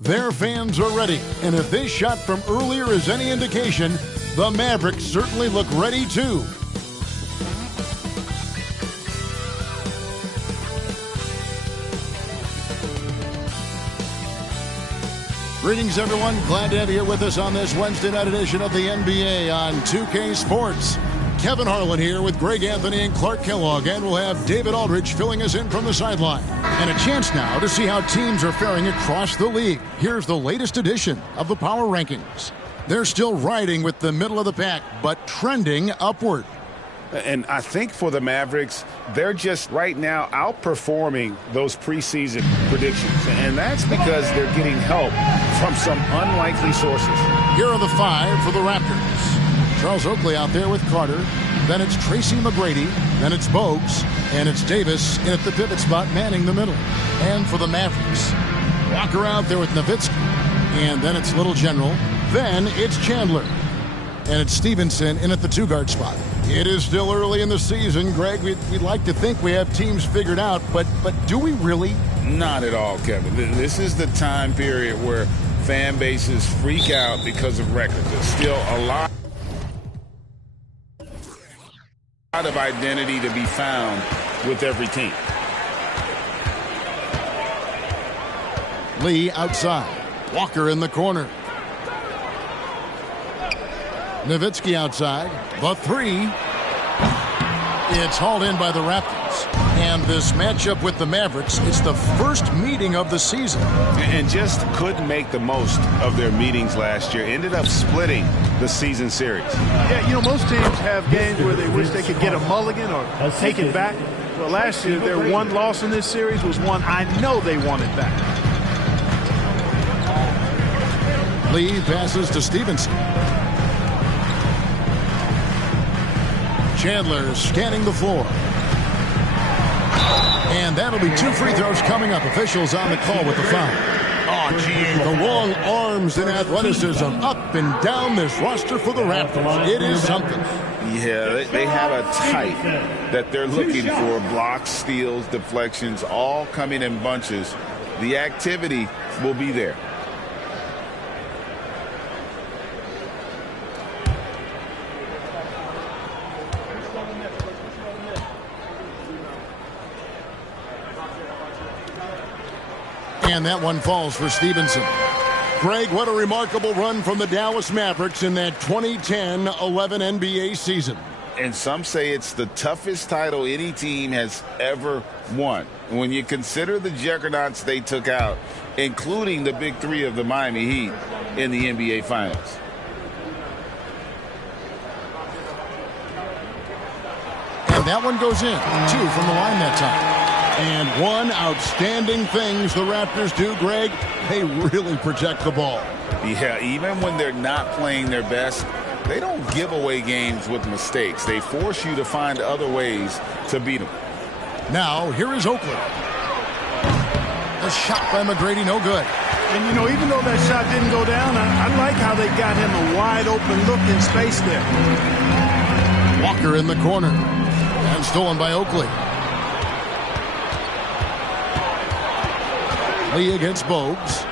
Their fans are ready, and if this shot from earlier is any indication, the Mavericks certainly look ready too. Greetings, everyone. Glad to have you here with us on this Wednesday night edition of the NBA on 2K Sports. Kevin Harlan here with Greg Anthony and Clark Kellogg, and we'll have David Aldridge filling us in from the sideline. And a chance now to see how teams are faring across the league. Here's the latest edition of the Power Rankings. They're still riding with the middle of the pack, but trending upward. And I think for the Mavericks, they're just right now outperforming those preseason predictions. And that's because they're getting help from some unlikely sources. Here are the five for the Raptors. Charles Oakley out there with Carter. Then it's Tracy McGrady. Then it's Bogues. And it's Davis in at the pivot spot, manning the middle. And for the Mavericks, Walker out there with Nowitzki. And then it's Little General. Then it's Chandler. And it's Stevenson in at the two-guard spot. It is still early in the season, Greg. We'd like to think we have teams figured out, but do we really? Not at all, Kevin. This is the time period where fan bases freak out because of records. There's still a lot of identity to be found with every team. Lee outside. Walker in the corner. Nowitzki outside. The three. It's hauled in by the Raptors. And this matchup with the Mavericks, it's the first meeting of the season. And just couldn't make the most of their meetings last year. Ended up splitting the season series. Yeah, you know, most teams have games where they wish they could get a mulligan or take it back. Well, last year, their one loss in this series was one I know they wanted back. Lee passes to Stevenson. Chandler scanning the floor. And that'll be two free throws coming up. Officials on the call with the foul. Oh, gee, the long arms and athleticism up and down this roster for the Raptors. It is something. Yeah, they have a type that they're looking for. Blocks, steals, deflections, all coming in bunches. The activity will be there. And that one falls for Stevenson. Greg, what a remarkable run from the Dallas Mavericks in that 2010-11 NBA season. And some say it's the toughest title any team has ever won. When you consider the juggernauts they took out, including the big three of the Miami Heat in the NBA Finals. And that one goes in. Two from the line that time. And one outstanding things the Raptors do, Greg, they really protect the ball. Yeah, even when they're not playing their best, they don't give away games with mistakes. They force you to find other ways to beat them. Now, here is Oakley. The shot by McGrady, no good. And, you know, even though that shot didn't go down, I like how they got him a wide-open look in space there. Walker in the corner. And stolen by Oakley. Lee against Bogues.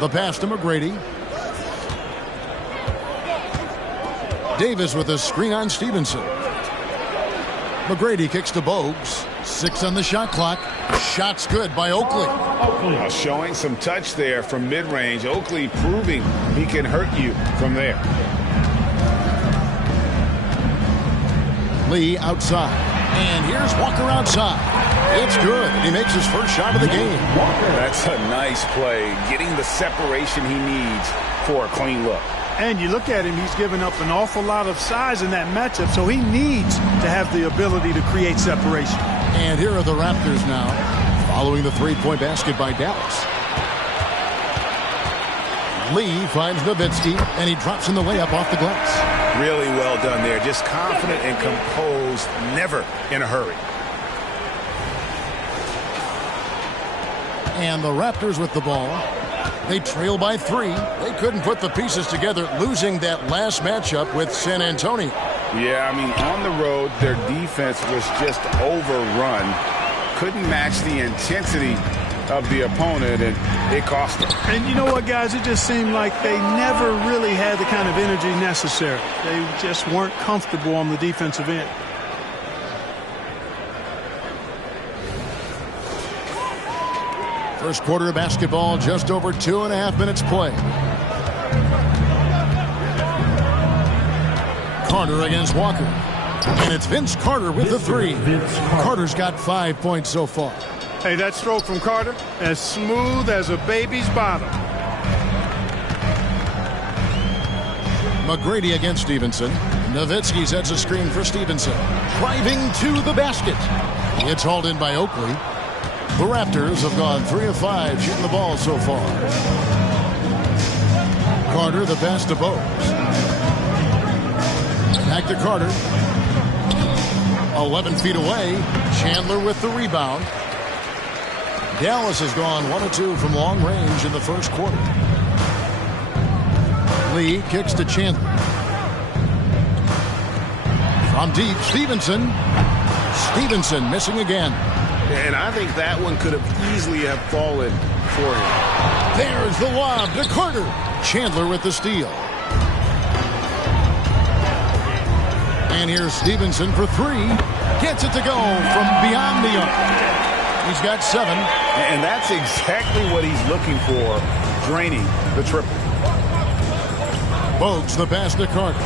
The pass to McGrady. Davis with a screen on Stevenson. McGrady kicks to Bogues. 6 on the shot clock. Shot's good by Oakley. Showing some touch there from mid-range. Oakley proving he can hurt you from there. Lee outside. And here's Walker outside. It's good. He makes his first shot of the game. That's a nice play. Getting the separation he needs for a clean look. And you look at him, he's given up an awful lot of size in that matchup, so he needs to have the ability to create separation. And here are the Raptors now, following the three-point basket by Dallas. Lee finds Nowitzki, and he drops in the layup off the glass. Really well done there. Just confident and composed, never in a hurry. And the Raptors with the ball. They trail by 3. They couldn't put the pieces together, losing that last matchup with San Antonio. Yeah, I mean, on the road, their defense was just overrun. Couldn't match the intensity of the opponent, and it cost them. And you know what, guys? It just seemed like they never really had the kind of energy necessary. They just weren't comfortable on the defensive end. First quarter of basketball, just over 2.5 minutes play. Carter against Walker. And it's Vince Carter with the three. Carter's got 5 points so far. Hey, that stroke from Carter, as smooth as a baby's bottom. McGrady against Stevenson. Nowitzki sets a screen for Stevenson. Driving to the basket. It's hauled in by Oakley. The Raptors have gone 3 of 5 shooting the ball so far. Carter the pass to Bogues. Back to Carter. 11 feet away. Chandler with the rebound. Dallas has gone 1 of 2 from long range in the first quarter. Lee kicks to Chandler. From deep, Stevenson. Stevenson missing again. And I think that one could have easily have fallen for him. There's the lob to Carter. Chandler with the steal. And here's Stevenson for 3. Gets it to go from beyond the arc. He's got 7. And that's exactly what he's looking for, draining the triple. Bogues the pass to Carter.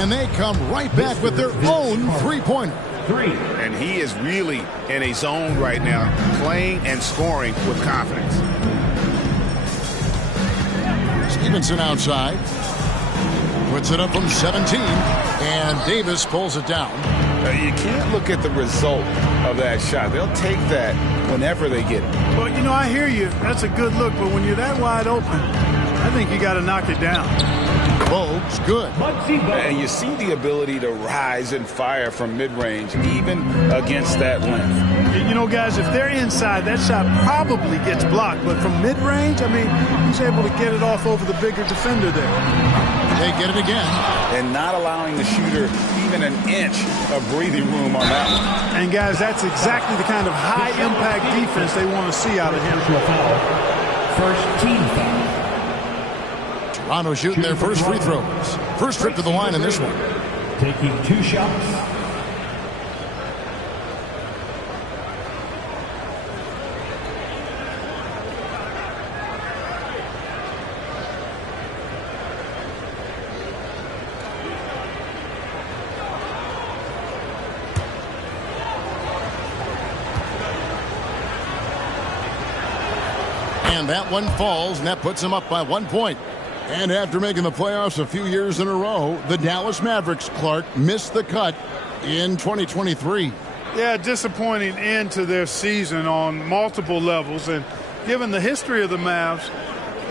And they come right back with their own three-pointer. And he is really in a zone right now, playing and scoring with confidence. Stevenson outside. Puts it up from 17. And Davis pulls it down. You can't look at the result of that shot. They'll take that whenever they get it. Well, you know, I hear you. That's a good look. But when you're that wide open, I think you got to knock it down. Bogues, good. And you see the ability to rise and fire from mid-range, even against that length. You know, guys, if they're inside, that shot probably gets blocked. But from mid-range, I mean, he's able to get it off over the bigger defender there. They get it again. And not allowing the shooter even an inch of breathing room on that one. And, guys, that's exactly the kind of high-impact defense they want to see out of him. First team foul. Toronto shooting their first free throws. First trip to the line in this one. Taking 2 shots. And that one falls, and that puts them up by 1 point. And after making the playoffs a few years in a row, the Dallas Mavericks, Clark, missed the cut in 2023. Yeah, disappointing end to their season on multiple levels. And given the history of the Mavs,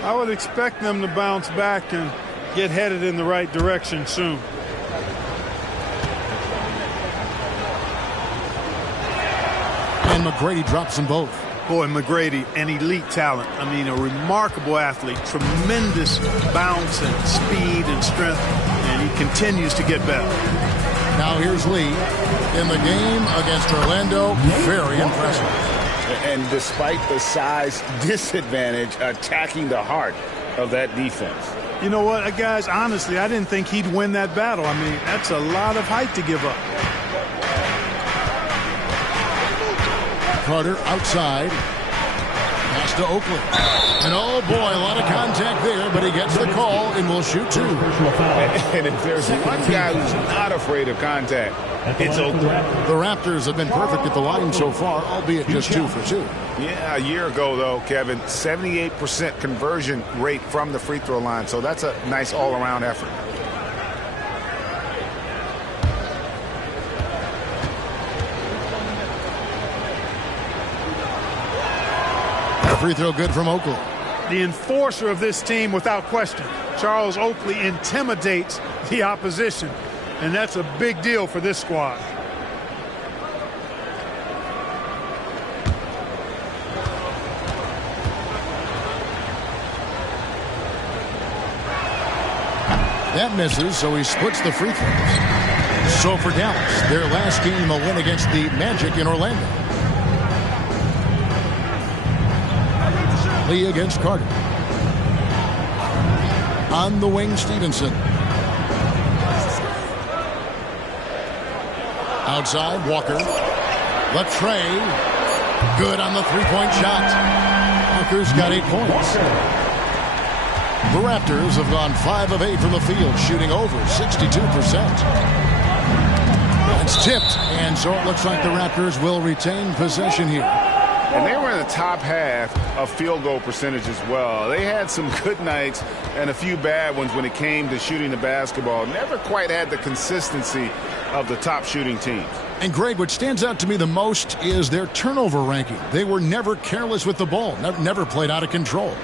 I would expect them to bounce back and get headed in the right direction soon. And McGrady drops them both. Boy, McGrady, an elite talent. I mean, a remarkable athlete, tremendous bounce and speed and strength, and he continues to get better. Now here's Lee in the game against Orlando. Very impressive. And despite the size disadvantage, attacking the heart of that defense. You know what, guys, honestly, I didn't think he'd win that battle. I mean, that's a lot of height to give up. Carter outside. Pass to Oakley. And oh boy, a lot of contact there, but he gets the call and will shoot 2. And if there's one guy who's not afraid of contact, it's Oakley. The Raptors have been perfect at the line so far, albeit just 2 for 2. Yeah, a year ago, though, Kevin, 78% conversion rate from the free throw line. So that's a nice all-around effort. Free throw good from Oakley. The enforcer of this team without question. Charles Oakley intimidates the opposition, and that's a big deal for this squad. That misses, so he splits the free throws. So for Dallas, their last game a win against the Magic in Orlando. Lee against Carter. On the wing, Stevenson. Outside, Walker. Latre. Good on the three-point shot. Walker's got 8 points. The Raptors have gone 5 of 8 from the field, shooting over 62%. It's tipped, and so it looks like the Raptors will retain possession here. And they were in the top half of field goal percentage as well. They had some good nights and a few bad ones when it came to shooting the basketball. Never quite had the consistency of the top shooting teams. And Greg, what stands out to me the most is their turnover ranking. They were never careless with the ball, never played out of control.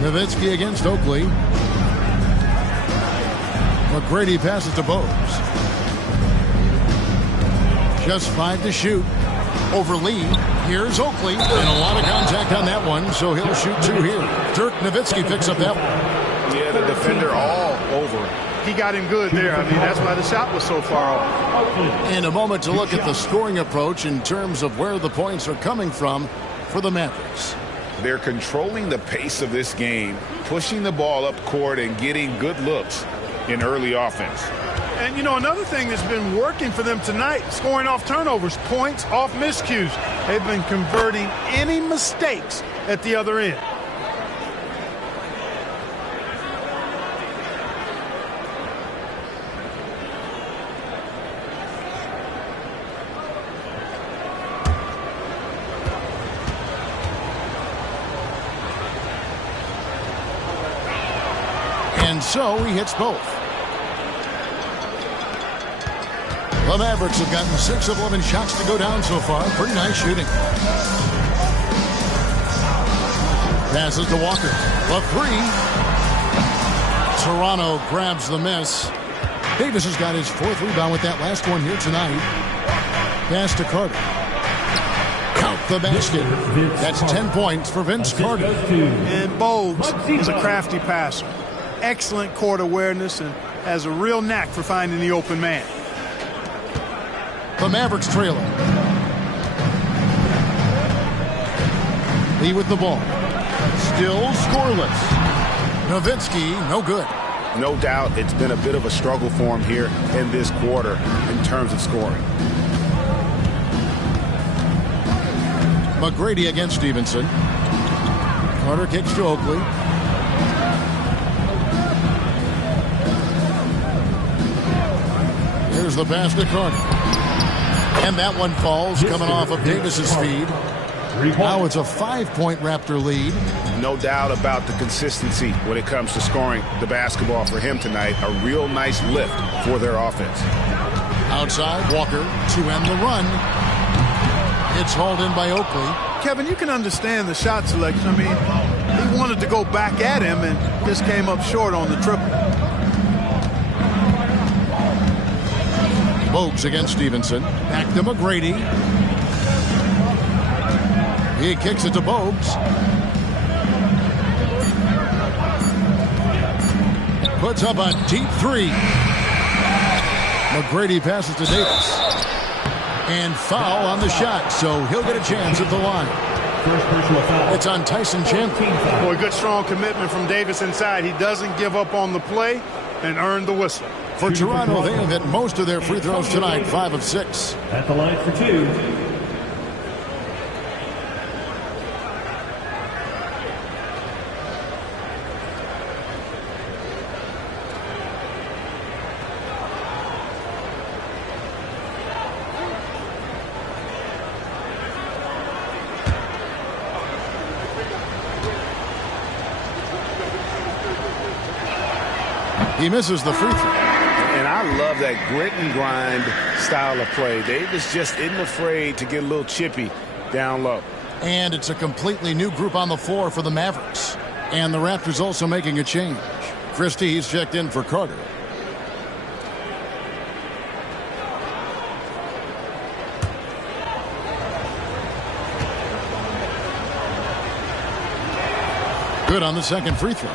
Nowitzki against Oakley. McGrady passes to Bogues. Just 5 to shoot. Over Lee. Here's Oakley. And a lot of contact on that one, so he'll shoot 2 here. Dirk Nowitzki picks up that one. Yeah, the defender all over it. He got him good there. I mean, that's why the shot was so far off. And a moment to look at the scoring approach in terms of where the points are coming from for the Mavericks. They're controlling the pace of this game, pushing the ball up court and getting good looks in early offense. And, you know, another thing that's been working for them tonight, scoring off turnovers, points off miscues. They've been converting any mistakes at the other end. And so he hits both. The Mavericks have gotten 6 of 11 shots to go down so far. Pretty nice shooting. Passes to Walker. The 3. Toronto grabs the miss. Davis has got his 4th rebound with that last one here tonight. Pass to Carter. Count the basket. That's 10 points for Vince Carter. And Bogues is a crafty passer. Excellent court awareness and has a real knack for finding the open man. The Mavericks trailing. Lee with the ball. Still scoreless. Nowitzki, no good. No doubt it's been a bit of a struggle for him here in this quarter in terms of scoring. McGrady against Stevenson. Carter kicks to Oakley. Here's the pass to Carter. And that one falls, coming off of Davis's feed. Now it's a 5-point Raptor lead. No doubt about the consistency when it comes to scoring the basketball for him tonight. A real nice lift for their offense. Outside, Walker to end the run. It's hauled in by Oakley. Kevin, you can understand the shot selection. I mean, he wanted to go back at him and just came up short on the triple. Bogues against Stevenson. Back to McGrady. He kicks it to Bogues. Puts up a deep 3. McGrady passes to Davis. And foul on the shot, so he'll get a chance at the line. First personal foul. It's on Tyson Chandler. Boy, good strong commitment from Davis inside. He doesn't give up on the play and earned the whistle. For Toronto, they have hit most of their free throws tonight, 5 of 6. At the line for 2. He misses the free throw. And I love that grit and grind style of play. Davis just isn't afraid to get a little chippy down low. And it's a completely new group on the floor for the Mavericks. And the Raptors also making a change. Christie's checked in for Carter. Good on the second free throw.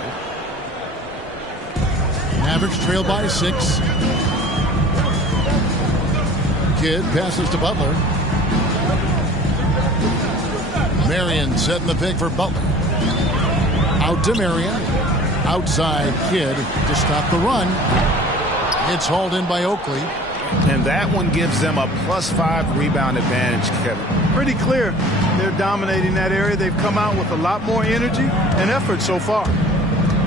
Mavericks trail by 6. Kidd passes to Butler. Marion setting the pick for Butler. Out to Marion. Outside Kidd to stop the run. It's hauled in by Oakley. And that one gives them a +5 rebound advantage, Kevin. Pretty clear. They're dominating that area. They've come out with a lot more energy and effort so far.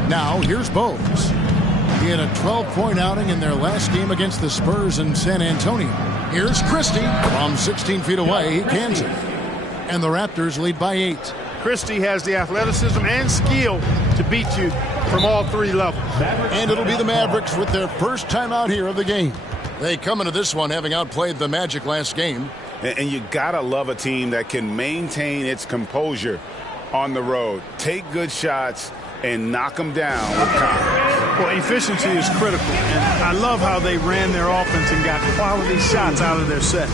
Now here's Bogues. He had a 12-point outing in their last game against the Spurs in San Antonio. Here's Christie from 16 feet away. He cans it. And the Raptors lead by 8. Christie has the athleticism and skill to beat you from all three levels. And it'll be the Mavericks with their first time out here of the game. They come into this one having outplayed the Magic last game. And you gotta love a team that can maintain its composure on the road. Take good shots and knock them down with confidence. Well, efficiency is critical, and I love how they ran their offense and got quality shots out of their sets.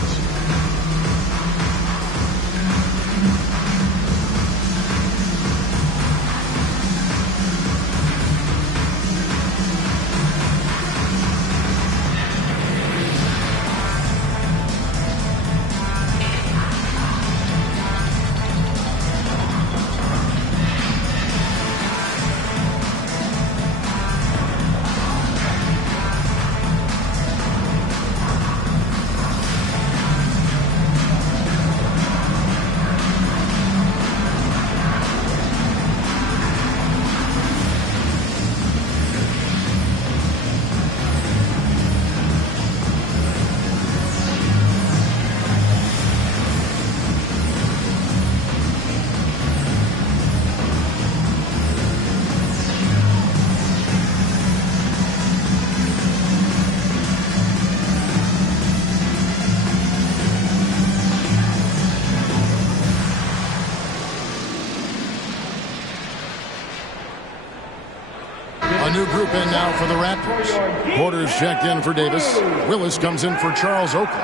A new group in now for the Raptors. Porter's checked in for Davis. Willis comes in for Charles Oakley.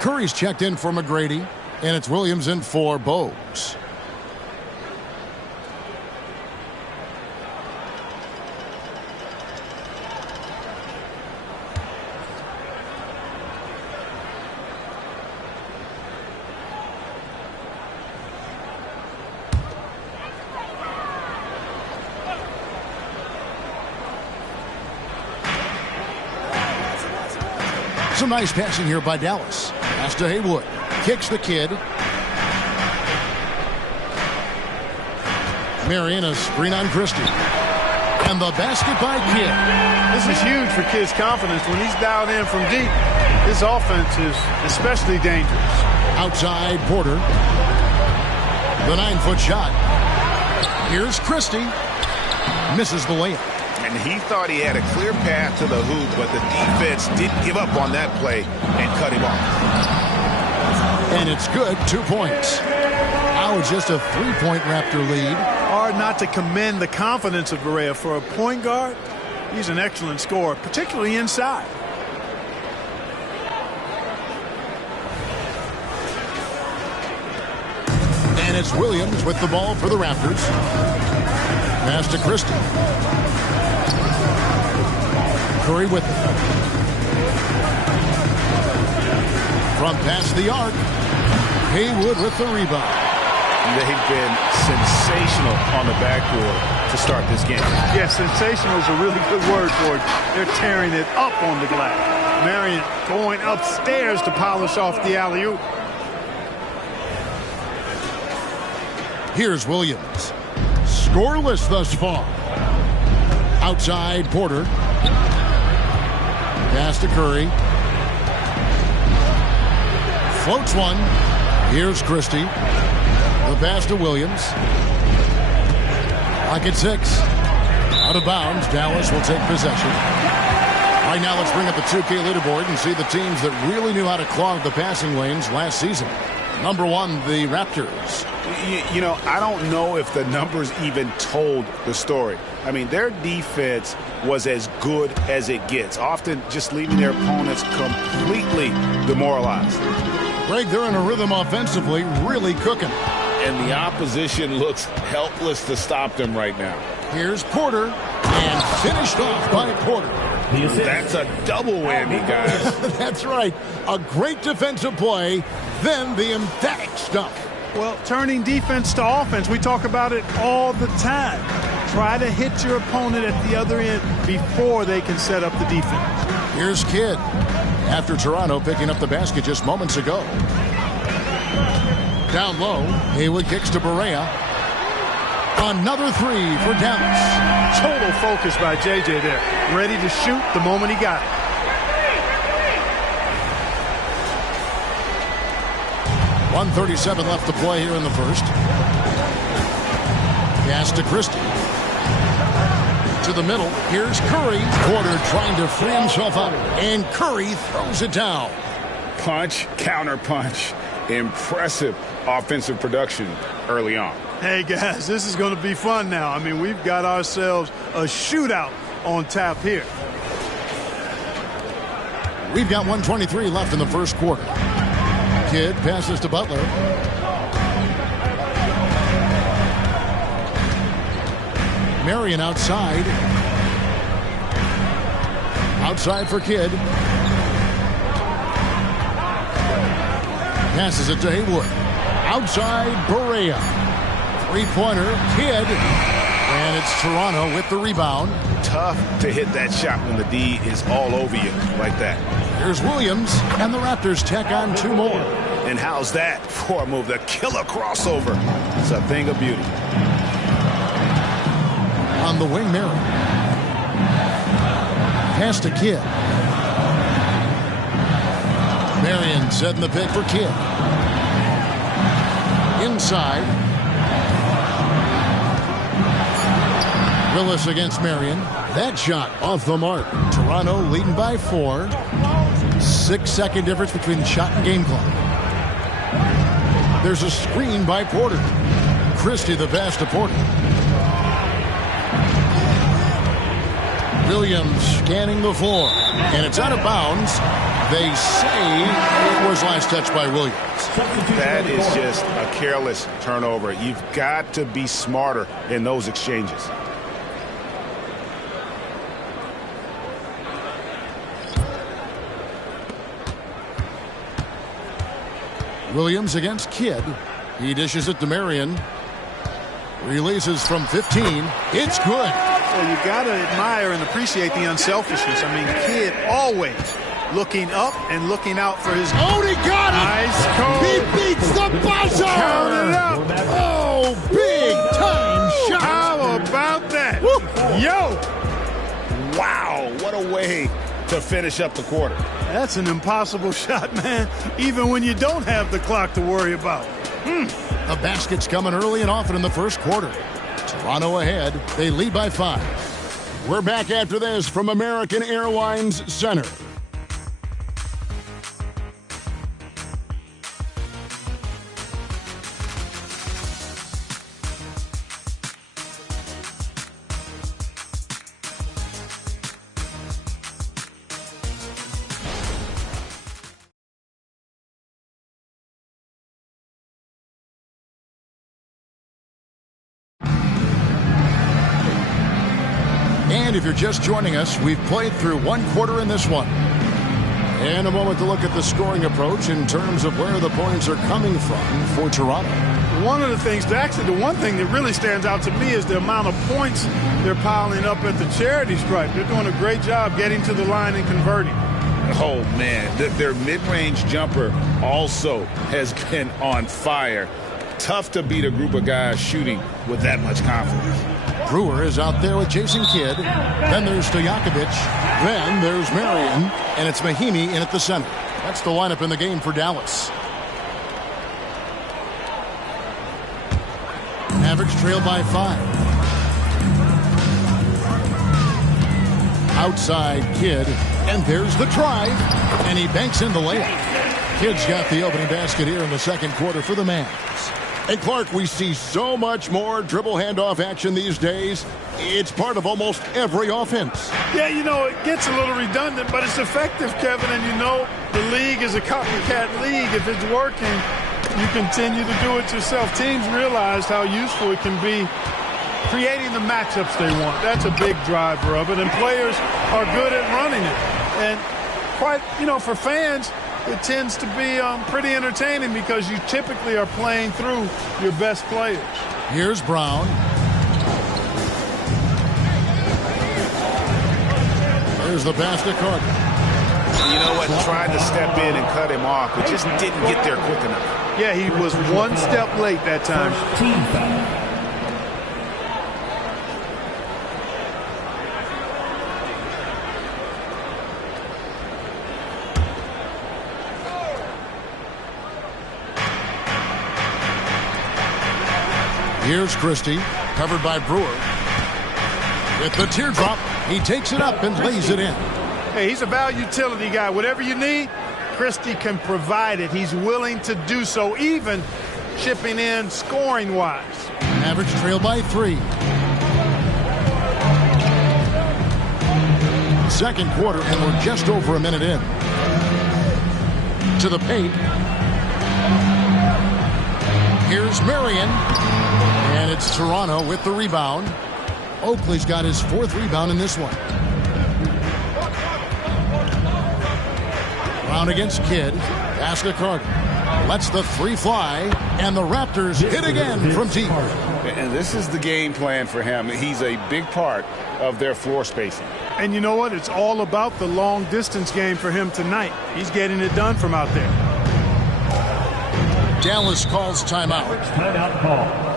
Curry's checked in for McGrady. And it's Williams in for Bogues. Some nice passing here by Dallas. Pass to Haywood. Kicks the Kid. Marion, a screen on Christie. And the basket by Kidd. This is huge for Kidd's confidence. When he's dialed in from deep, his offense is especially dangerous. Outside Porter. The 9-foot shot. Here's Christie. Misses the layup. And he thought he had a clear path to the hoop, but the defense didn't give up on that play and cut him off. And it's good, 2 points. Now it's just a 3-point Raptor lead. Hard not to commend the confidence of Barea. For a point guard, he's an excellent scorer, particularly inside. And it's Williams with the ball for the Raptors. Pass to Christie. Curry with it. From past the arc. Haywood with the rebound. They've been sensational on the backboard to start this game. Yeah, sensational is a really good word for it. They're tearing it up on the glass. Marion going upstairs to polish off the alley-oop. Here's Williams. Scoreless thus far. Outside Porter. Pass to Curry. Floats one. Here's Christie. The pass to Williams. Lock at 6. Out of bounds. Dallas will take possession. Right now, let's bring up the 2K leaderboard and see the teams that really knew how to clog the passing lanes last season. Number 1, the Raptors. You know, I don't know if the numbers even told the story. I mean, their defense was as good as it gets, often just leaving their opponents completely demoralized. Greg, they're in a rhythm offensively, really cooking. And the opposition looks helpless to stop them right now. Here's Porter, and finished off by Porter. The assist. That's a double whammy, guys. That's right. A great defensive play, then the emphatic stuff. Well, turning defense to offense, we talk about it all the time. Try to hit your opponent at the other end before they can set up the defense. Here's Kidd. After Toronto picking up the basket just moments ago. Down low, Haywood kicks to Barea. Another three for Dallas. Total focus by JJ there. Ready to shoot the moment he got it. .137 left to play here in the first. Pass to Christie. To the middle. Here's Curry. Porter trying to free himself up. And Curry throws it down. Punch, counter punch. Impressive offensive production early on. Hey, guys, this is going to be fun now. I mean, we've got ourselves a shootout on tap here. We've got 1:23 left in the first quarter. Kidd passes to Butler. Marion outside. Outside for Kidd. Passes it to Haywood. Outside, Barea. Three-pointer, Kidd. And it's Toronto with the rebound. Tough to hit that shot when the D is all over you like that. Here's Williams, and the Raptors tack on two more. And how's that for a move? The killer crossover. It's a thing of beauty. On the wing, Marion. Pass to Kidd. Marion setting the pick for Kidd. Inside. Willis against Marion. That shot off the mark. Toronto leading by 4. 6-second difference between shot and game clock. There's a screen by Porter. Christie the pass to Porter. Williams scanning the floor. And it's out of bounds. They say it was last touched by Williams. That is just a careless turnover. You've got to be smarter in those exchanges. Williams against Kidd. He dishes it to Marion. Releases from 15. It's good. Well, you got to admire and appreciate the unselfishness. I mean, Kidd always looking up and looking out for his... Oh, he got it! Ice cold. He beats the buzzer! Count it up! Oh, big time shot! How about that? Woo. Yo! Wow, what a way to finish up the quarter. That's an impossible shot, man, even when you don't have the clock to worry about. The basket's coming early and often in the first quarter. Toronto ahead. They lead by 5. We're back after this from American Airlines Center. And if you're just joining us, we've played through one quarter in this one. And a moment to look at the scoring approach in terms of where the points are coming from for Toronto. One of the things, actually the one thing that really stands out to me is the amount of points they're piling up at the charity stripe. They're doing a great job getting to the line and converting. Oh, man, their mid-range jumper also has been on fire. Tough to beat a group of guys shooting with that much confidence. Brewer is out there with Jason Kidd. Then there's Stojakovic. Then there's Marion. And it's Mahinmi in at the center. That's the lineup in the game for Dallas. Mavericks trail by 5. Outside Kidd. And there's the drive. And he banks in the layup. Kidd's got the opening basket here in the second quarter for the Mavs. And Clark, we see so much more dribble handoff action these days. It's part of almost every offense. Yeah, you know, it gets a little redundant, but it's effective, Kevin. And you know, the league is a copycat league. If it's working, you continue to do it yourself. Teams realize how useful it can be creating the matchups they want. That's a big driver of it, and players are good at running it. And quite, for fans, it tends to be pretty entertaining because you typically are playing through your best players. Here's Brown. There's the pass to Carter. You know what? Tried to step in and cut him off, but just didn't get there quick enough. Yeah, he was one step late that time. Team foul. Here's Christie, covered by Brewer. With the teardrop, he takes it up and lays it in. Hey, he's a value utility guy. Whatever you need, Christie can provide it. He's willing to do so, even chipping in scoring-wise. Mavericks trail by 3. Second quarter, and we're just over a minute in. To the paint. Here's Marion. And it's Toronto with the rebound. Oakley's got his 4th rebound in this one. Brown against Kidd. Pass to Carter. Lets the 3 fly. And the Raptors hit again from deep. And this is the game plan for him. He's a big part of their floor spacing. And you know what? It's all about the long-distance game for him tonight. He's getting it done from out there. Dallas calls timeout. Timeout call.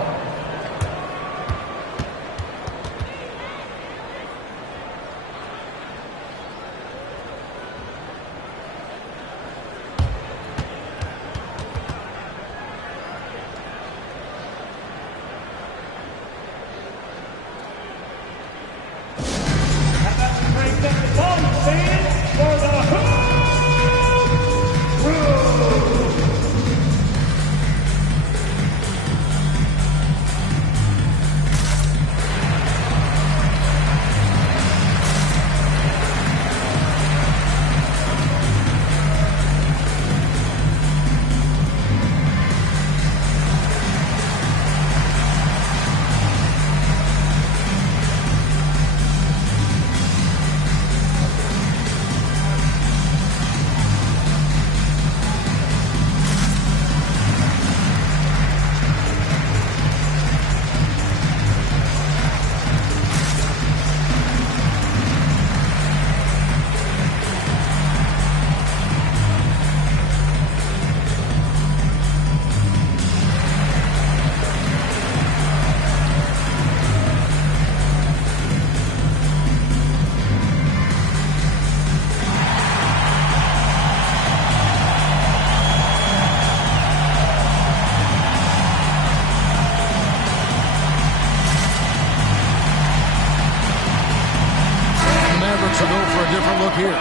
Here.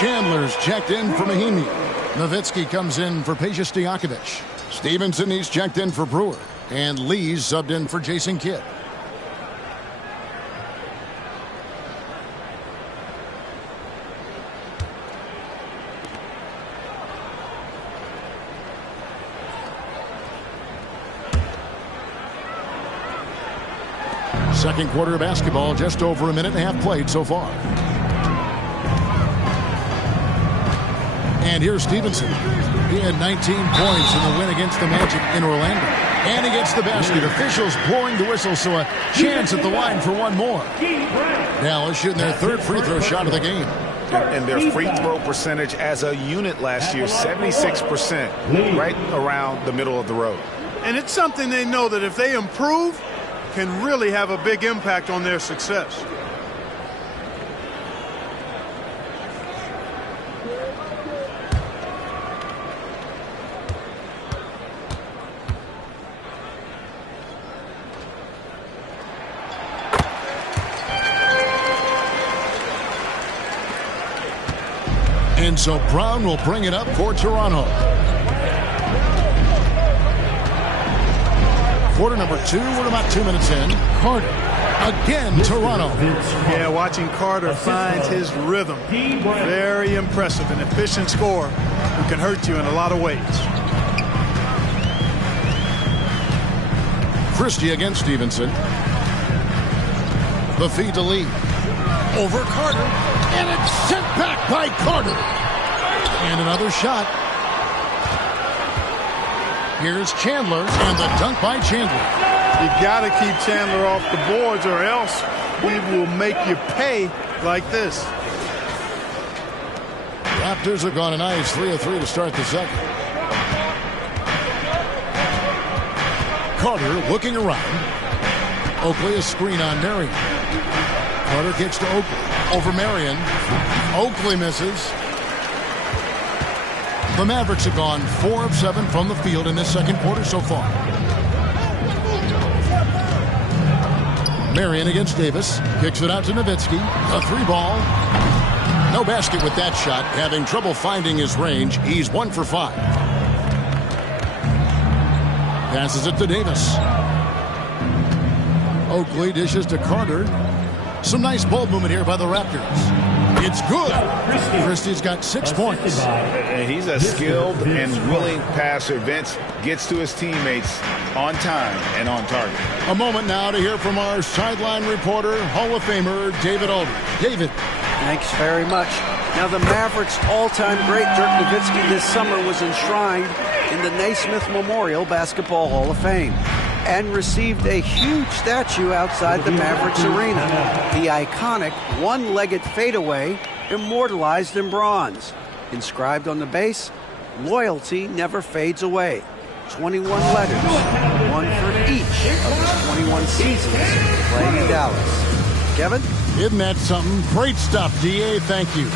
Chandler's checked in for Mahimi. Nowitzki comes in for Peja Stojakovic. Stevenson, he's checked in for Brewer. And Lee's subbed in for Jason Kidd. Second quarter of basketball, just over a minute and a half played so far. And here's Stevenson. He had 19 points in the win against the Magic in Orlando. And he gets the basket. Officials blowing the whistle, so a chance at the line for one more. Dallas shooting their 3rd free throw shot of the game. And their free throw percentage as a unit last year, 76%, right around the middle of the road. And it's something they know that if they improve, can really have a big impact on their success. And so Brown will bring it up for Toronto. Quarter number 2, we're about 2 minutes in. Carter, again, Toronto. Yeah, watching Carter find his rhythm. Very impressive, an efficient scorer who can hurt you in a lot of ways. Christie against Stevenson. The feed to Lee. Over Carter. And it's sent back by Carter. And another shot. Here's Chandler. And the dunk by Chandler. You got to keep Chandler off the boards or else we will make you pay like this. Raptors have gone a nice 3 of 3 to start the second. Carter looking around. Oakley a screen on Marion. Carter kicks to Oakley. Over Marion. Oakley misses. The Mavericks have gone 4 of 7 from the field in this second quarter so far. Marion against Davis. Kicks it out to Nowitzki. A 3-ball. No basket with that shot. Having trouble finding his range. He's 1 for 5. Passes it to Davis. Oakley dishes to Carter. Some nice ball movement here by the Raptors. It's good. Christie's got 6 points. He's a skilled and willing passer. Vince gets to his teammates on time and on target. A moment now to hear from our sideline reporter, Hall of Famer David Aldridge. David. Thanks very much. Now the Mavericks' all-time great Dirk Nowitzki this summer was enshrined in the Naismith Memorial Basketball Hall of Fame and received a huge statue outside the Mavericks arena. The iconic one-legged fadeaway immortalized in bronze. Inscribed on the base, loyalty never fades away. 21 letters, one for each of his 21 seasons playing in Dallas. Kevin? Isn't that something? Great stuff, D.A. Thank you.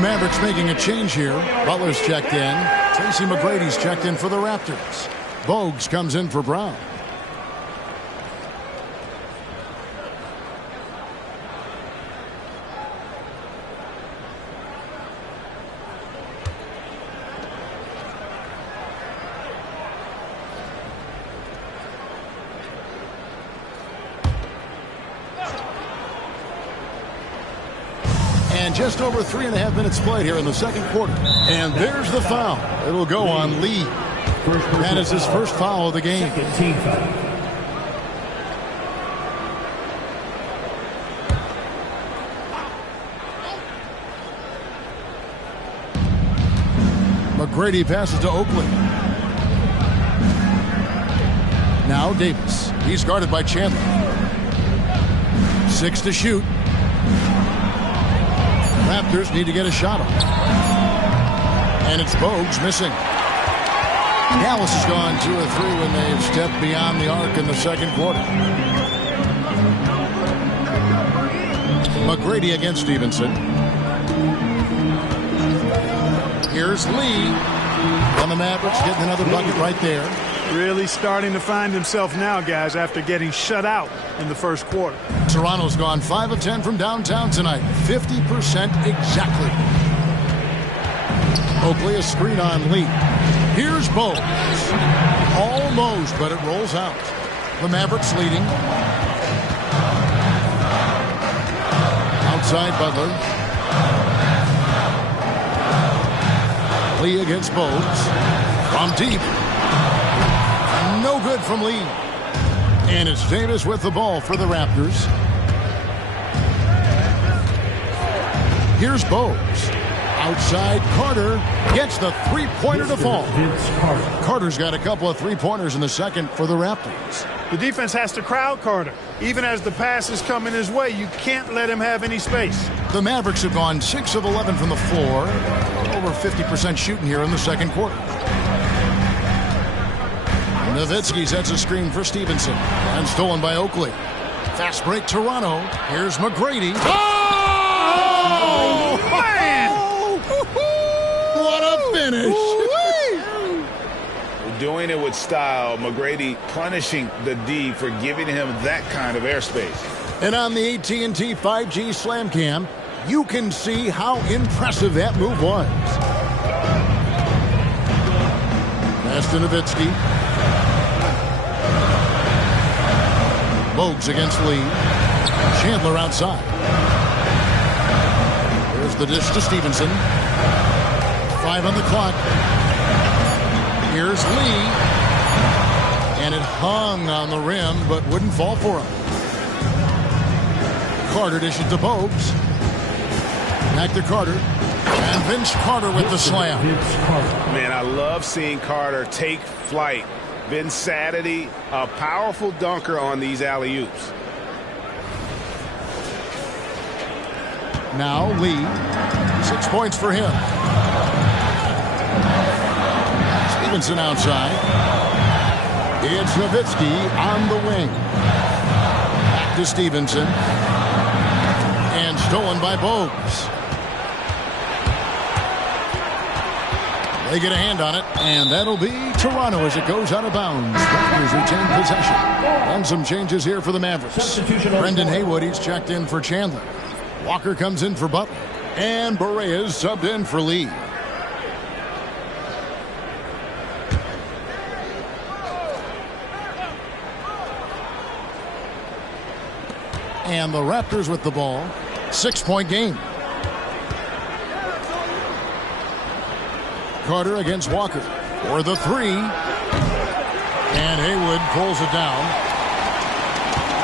Mavericks making a change here. Butler's checked in. Tracy McGrady's checked in for the Raptors. Bogues comes in for Brown. And just over 3.5 minutes played here in the second quarter. And there's the foul. It'll go on Lee. That is his first foul of the game. McGrady passes to Oakley. Now Davis. He's guarded by Chandler. 6 to shoot. Raptors need to get a shot up. And it's Bogues missing. Dallas has gone 2 of 3 when they've stepped beyond the arc in the second quarter. McGrady against Stevenson. Here's Lee. And the Mavericks getting another bucket right there. Really starting to find himself now, guys, after getting shut out in the first quarter. Toronto's gone 5 of 10 from downtown tonight. 50% exactly. Oakley a screen on Lee. Here's Bogues. Almost, but it rolls out. The Mavericks leading. Outside Butler. Lee against Bogues. From deep. No good from Lee. And it's Davis with the ball for the Raptors. Here's Bogues. Outside, Carter gets the three-pointer to fall. Vince Carter. Carter's got a couple of three-pointers in the second for the Raptors. The defense has to crowd Carter. Even as the pass is coming his way, you can't let him have any space. The Mavericks have gone 6 of 11 from the floor. Over 50% shooting here in the second quarter. Nowitzki sets a screen for Stevenson. And stolen by Oakley. Fast break, Toronto. Here's McGrady. Oh, man! What a finish! Doing it with style. McGrady punishing the D for giving him that kind of airspace. And on the AT&T 5G Slam Cam, you can see how impressive that move was. Pass to Nowitzki. Bogues against Lee. Chandler outside. There's the dish to Stevenson. 5 on the clock. Here's Lee. And it hung on the rim, but wouldn't fall for him. Carter dishes to Bogues. Back to Carter. And Vince Carter with the slam. Vince Carter. Man, I love seeing Carter take flight. Vinsadity, a powerful dunker on these alley-oops. Now Lee. 6 points for him. Stevenson outside. It's Nowitzki on the wing. Back to Stevenson. And stolen by Bogues. They get a hand on it, and that'll be Toronto as it goes out of bounds. Raptors retain possession. And some changes here for the Mavericks. Brendan Haywood, he's checked in for Chandler. Walker comes in for Butler. And Barea is subbed in for Lee. And the Raptors with the ball. 6-point game. Carter against Walker for the three. And Haywood pulls it down.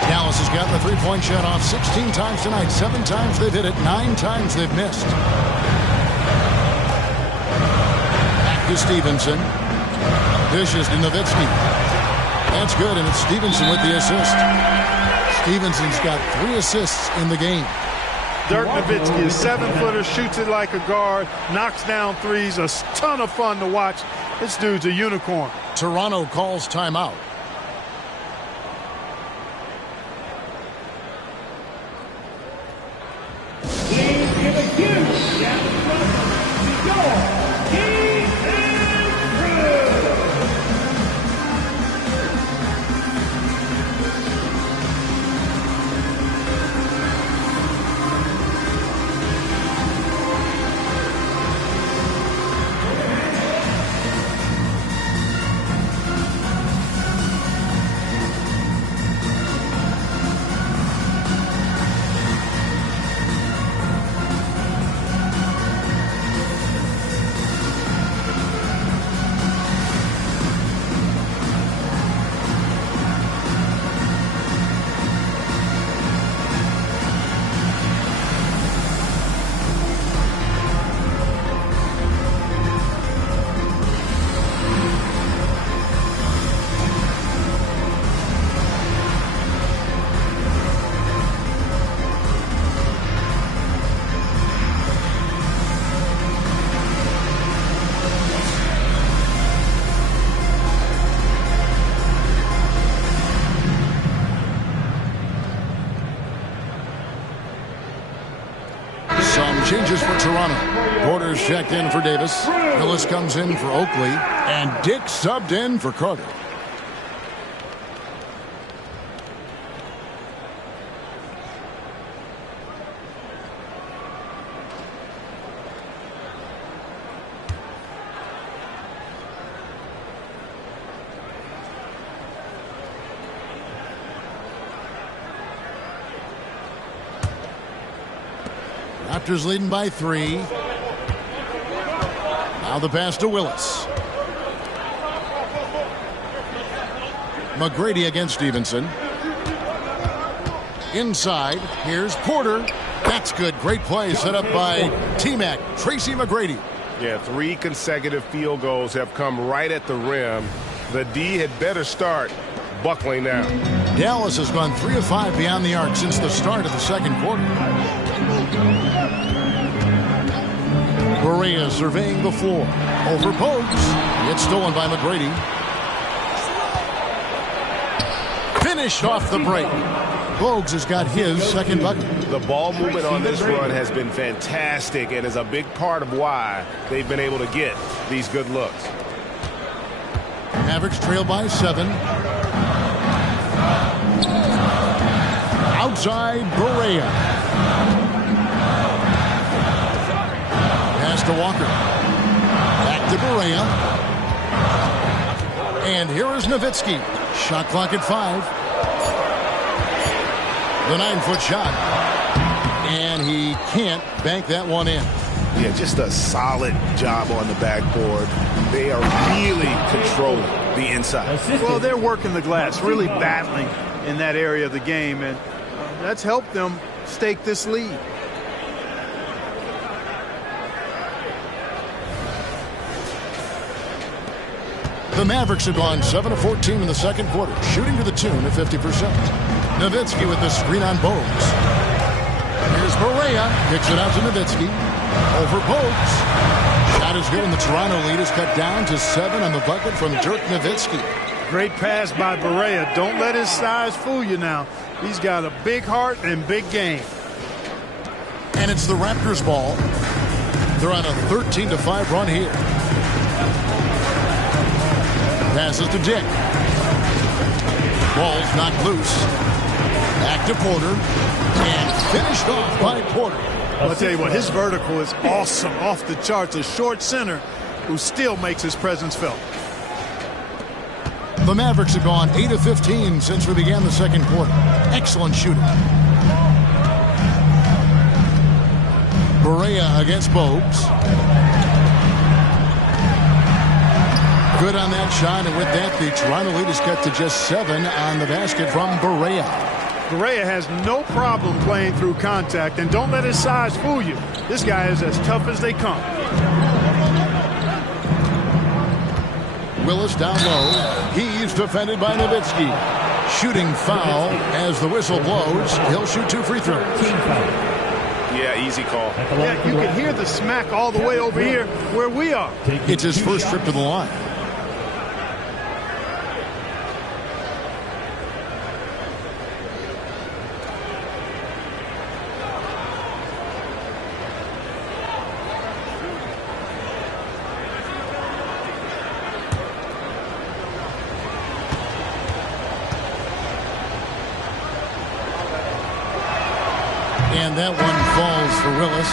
Dallas has gotten the three-point shot off 16 times tonight. 7 times they've hit it. 9 times they've missed. Back to Stevenson. Dishes to Nowitzki. That's good, and it's Stevenson with the assist. Stevenson's got 3 assists in the game. Dirk Nowitzki, a 7-footer, shoots it like a guard, knocks down threes, a ton of fun to watch. This dude's a unicorn. Toronto calls timeout. Please give a huge shout to your defense crew. Changes for Toronto. Porter's checked in for Davis. Willis comes in for Oakley. And Dick subbed in for Carter. Raptors leading by 3. Now the pass to Willis. McGrady against Stevenson. Inside, here's Porter. That's good. Great play set up by T-Mac, Tracy McGrady. Yeah, 3 consecutive field goals have come right at the rim. The D had better start buckling down. Dallas has gone 3 of 5 beyond the arc since the start of the second quarter. Berea surveying the floor. Over Bogues. It's stolen by McGrady. Finished off the break. Bogues has got his second bucket. The ball movement on this run has been fantastic and is a big part of why they've been able to get these good looks. Mavericks trail by 7. Outside Berea. Pass to Walker. Back to Berea. And here is Nowitzki. Shot clock at 5. The 9-foot shot. And he can't bank that one in. Yeah, just a solid job on the backboard. They are really controlling the inside. Well, they're working the glass, really battling in that area of the game, and that's helped them stake this lead. The Mavericks have gone 7 of 14 in the second quarter, shooting to the tune of 50%. Nowitzki with the screen on Bogues. Here's Berea. Kicks it out to Nowitzki. Over Bogues. Shot is good, and the Toronto lead is cut down to 7 on the bucket from Dirk Nowitzki. Great pass by Berea. Don't let his size fool you now. He's got a big heart and big game. And it's the Raptors ball. They're on a 13-5 run here. Passes to Dick. Ball's knocked loose. Back to Porter. And finished off by Porter. I'll tell you what, his vertical is awesome, off the charts. A short center who still makes his presence felt. The Mavericks have gone 8 of 15 since we began the second quarter. Excellent shooting. Berea against Bogues. Good on that shot, and with that, the Toronto lead is cut to just 7 on the basket from Berea. Berea has no problem playing through contact, and don't let his size fool you. This guy is as tough as they come. Willis down low. He's defended by Nowitzki. Shooting foul as the whistle blows. He'll shoot 2 free throws. Yeah, easy call. Yeah, you can hear the smack all the way over here where we are. It's his first trip to the line. And that one falls for Willis.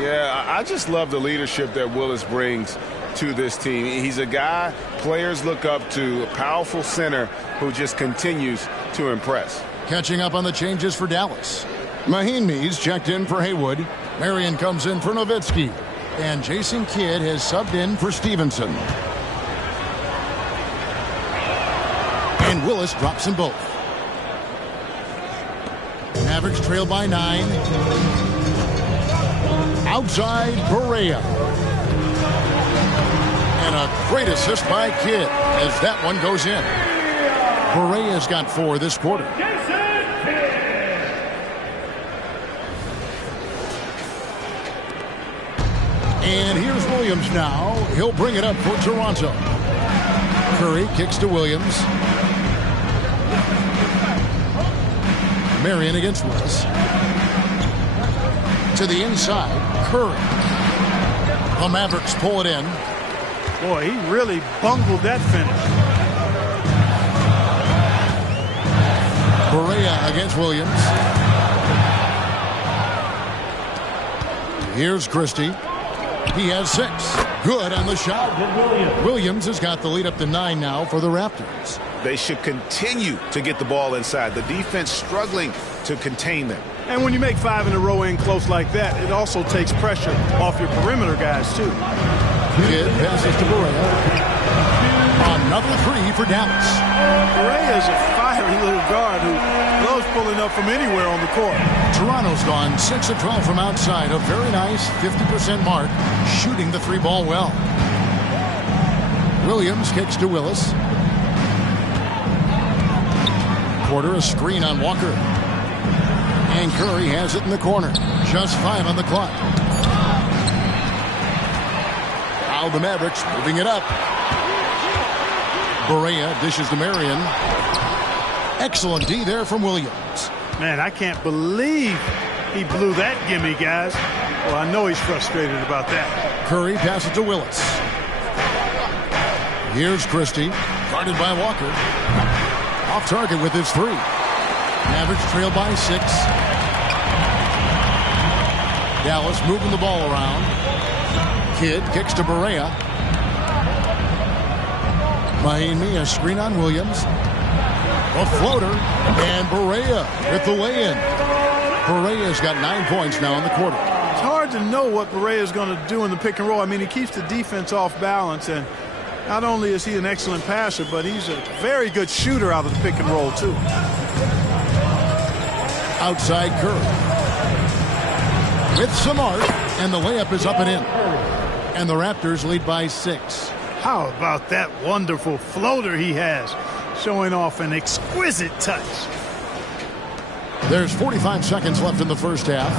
Yeah, I just love the leadership that Willis brings to this team. He's a guy players look up to, a powerful center who just continues to impress. Catching up on the changes for Dallas. Mahinmi's checked in for Haywood. Marion comes in for Nowitzki. And Jason Kidd has subbed in for Stevenson. And Willis drops them both. Mavericks trail by 9. Outside Berea. And a great assist by Kidd as that one goes in. Berea's got 4 this quarter. And here's Williams now. He'll bring it up for Toronto. Curry kicks to Williams. Marion against Willis. To the inside, Curry. The Mavericks pull it in. Boy, he really bungled that finish. Berea against Williams. Here's Christie. He has 6. Good on the shot. Williams has got the lead up to 9 now for the Raptors. They should continue to get the ball inside. The defense struggling to contain them. And when you make 5 in a row in close like that, it also takes pressure off your perimeter guys, too. Kidd passes to Berea. another three for Dallas. Correa is a fiery little guard who loves pulling up from anywhere on the court. Toronto's gone 6 of 12 from outside. A very nice 50% mark, shooting the three ball well. Williams kicks to Willis. Porter a screen on Walker. And Curry has it in the corner. Just 5 on the clock. Now the Mavericks moving it up. Barea dishes to Marion. Excellent D there from Williams. Man, I can't believe he blew that gimme, guys. Well, I know he's frustrated about that. Curry passes to Willis. Here's Christie, guarded by Walker. Off target with his three. Mavericks trail by 6. Dallas moving the ball around. Kidd kicks to Barea. Miami a screen on Williams. A floater, and Barea with the lay-in. Barea's got 9 points now in the quarter. It's hard to know what Barea's going to do in the pick and roll. I mean, he keeps the defense off balance, and not only is he an excellent passer, but he's a very good shooter out of the pick and roll, too. Outside Curry. With some art, and the layup is up and in. And the Raptors lead by 6. How about that wonderful floater he has, showing off an exquisite touch. There's 45 seconds left in the first half.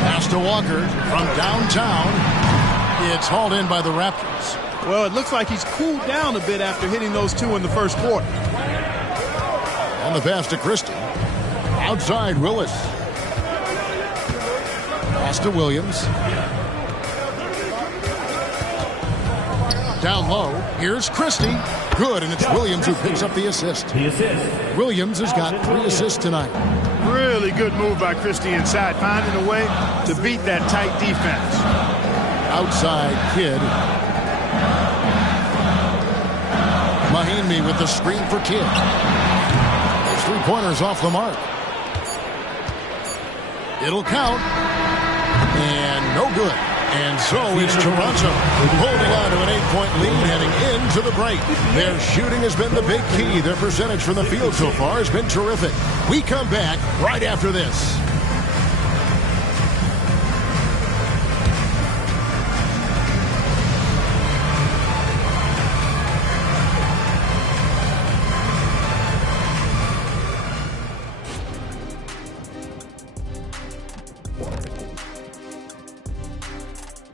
Pass to Walker from downtown. It's hauled in by the Raptors. Well, it looks like he's cooled down a bit after hitting those 2 in the first quarter. On the pass to Christie. Outside Willis. Pass to Williams. Down low. Here's Christie. Good, and it's Williams who picks up the assist. Williams has got 3 assists tonight. Really good move by Christie inside, finding a way to beat that tight defense. Outside Kidd. Mahinmi with the screen for Kidd. Those 3-pointers off the mark. It'll count. And no good. And so it's Toronto holding on to an 8-point lead heading into the break. Their shooting has been the big key. Their percentage from the field so far has been terrific. We come back right after this.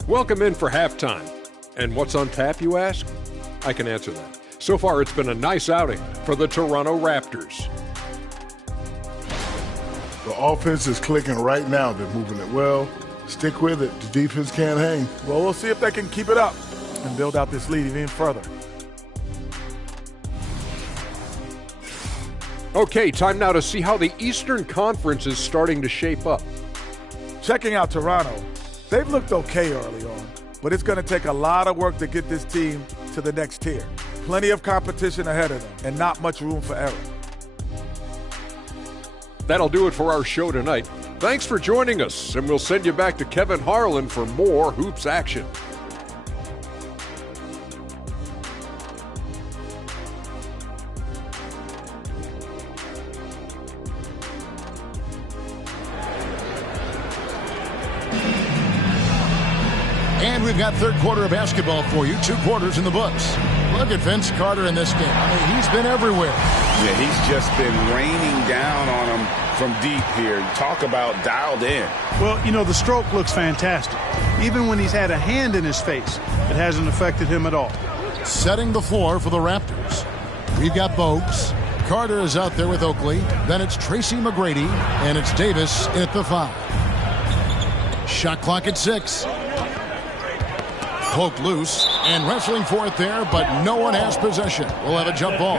Welcome in for halftime. And what's on tap, you ask? I can answer that. So far, it's been a nice outing for the Toronto Raptors. The offense is clicking right now. They're moving it well. Stick with it. The defense can't hang. Well, we'll see if they can keep it up and build out this lead even further. Okay, time now to see how the Eastern Conference is starting to shape up. Checking out Toronto, they've looked okay early on, but it's going to take a lot of work to get this team to the next tier. Plenty of competition ahead of them and not much room for error. That'll do it for our show tonight. Thanks for joining us, and we'll send you back to Kevin Harlan for more hoops action. And we've got third quarter of basketball for you. 2 quarters in the books. Look at Vince Carter in this game. I mean, he's been everywhere. Yeah, he's just been raining down on them from deep here. Talk about dialed in. Well, you know, the stroke looks fantastic. Even when he's had a hand in his face, it hasn't affected him at all. Setting the floor for the Raptors. We've got Bogues. Carter is out there with Oakley. Then it's Tracy McGrady. And it's Davis at the 5. Shot clock at 6. Poked loose and wrestling for it there, but no one has possession. We'll have a jump ball.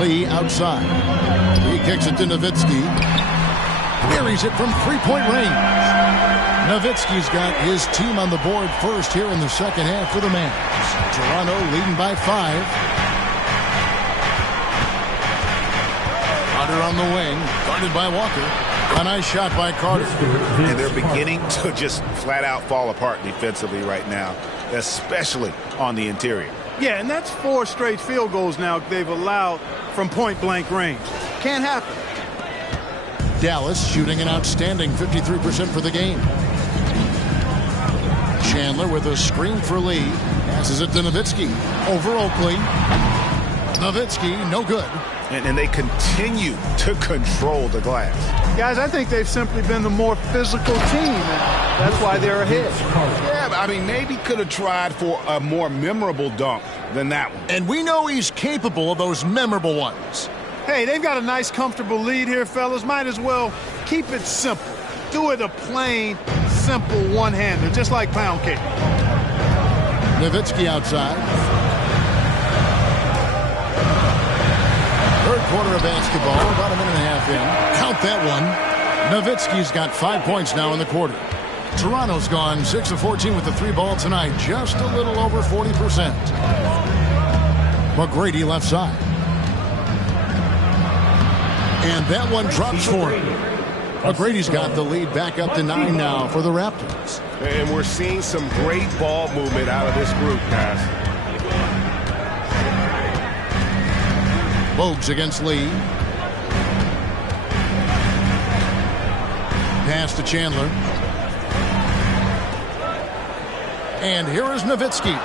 Lee outside. He kicks it to Nowitzki. Buries it from 3-point range. Nowitzki's got his team on the board first here in the second half for the Mavs. Toronto leading by 5. Carter on the wing, guarded by Walker. A nice shot by Carter. And they're beginning to just flat out fall apart defensively right now, especially on the interior. Yeah, and that's 4 straight field goals now they've allowed from point-blank range. Can't happen. Dallas shooting an outstanding 53% for the game. Chandler with a screen for Lee. Passes it to Nowitzki. Over Oakley. Nowitzki, no good. And they continue to control the glass. Guys, I think they've simply been the more physical team, and that's why they're ahead. Yeah, I mean, maybe could have tried for a more memorable dunk than that one. And we know he's capable of those memorable ones. Hey, they've got a nice, comfortable lead here, fellas. Might as well keep it simple. Do it a plain, simple one-hander, just like pound cake. Nowitzki outside. Third quarter of basketball, about a minute and a half in. Count that one. Nowitzki's got 5 points now in the quarter. Toronto's gone 6 of 14 with the 3 ball tonight, just a little over 40%. McGrady left side. And that one drops for him. McGrady's got the lead back up to 9 now for the Raptors. And we're seeing some great ball movement out of this group, guys. Bogues against Lee. Pass to Chandler. And here is Nowitzki.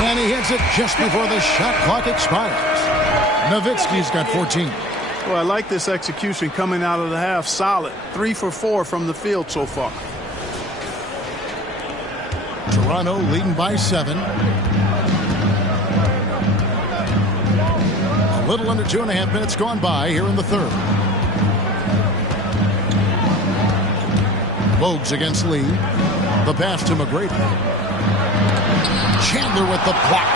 And he hits it just before the shot clock expires. Nowitzki's got 14. Well, I like this execution coming out of the half. Solid. 3 for 4 from the field so far. Toronto leading by 7. A little under 2.5 minutes gone by here in the third. Bogues against Lee. The pass to McGrady. Chandler with the block.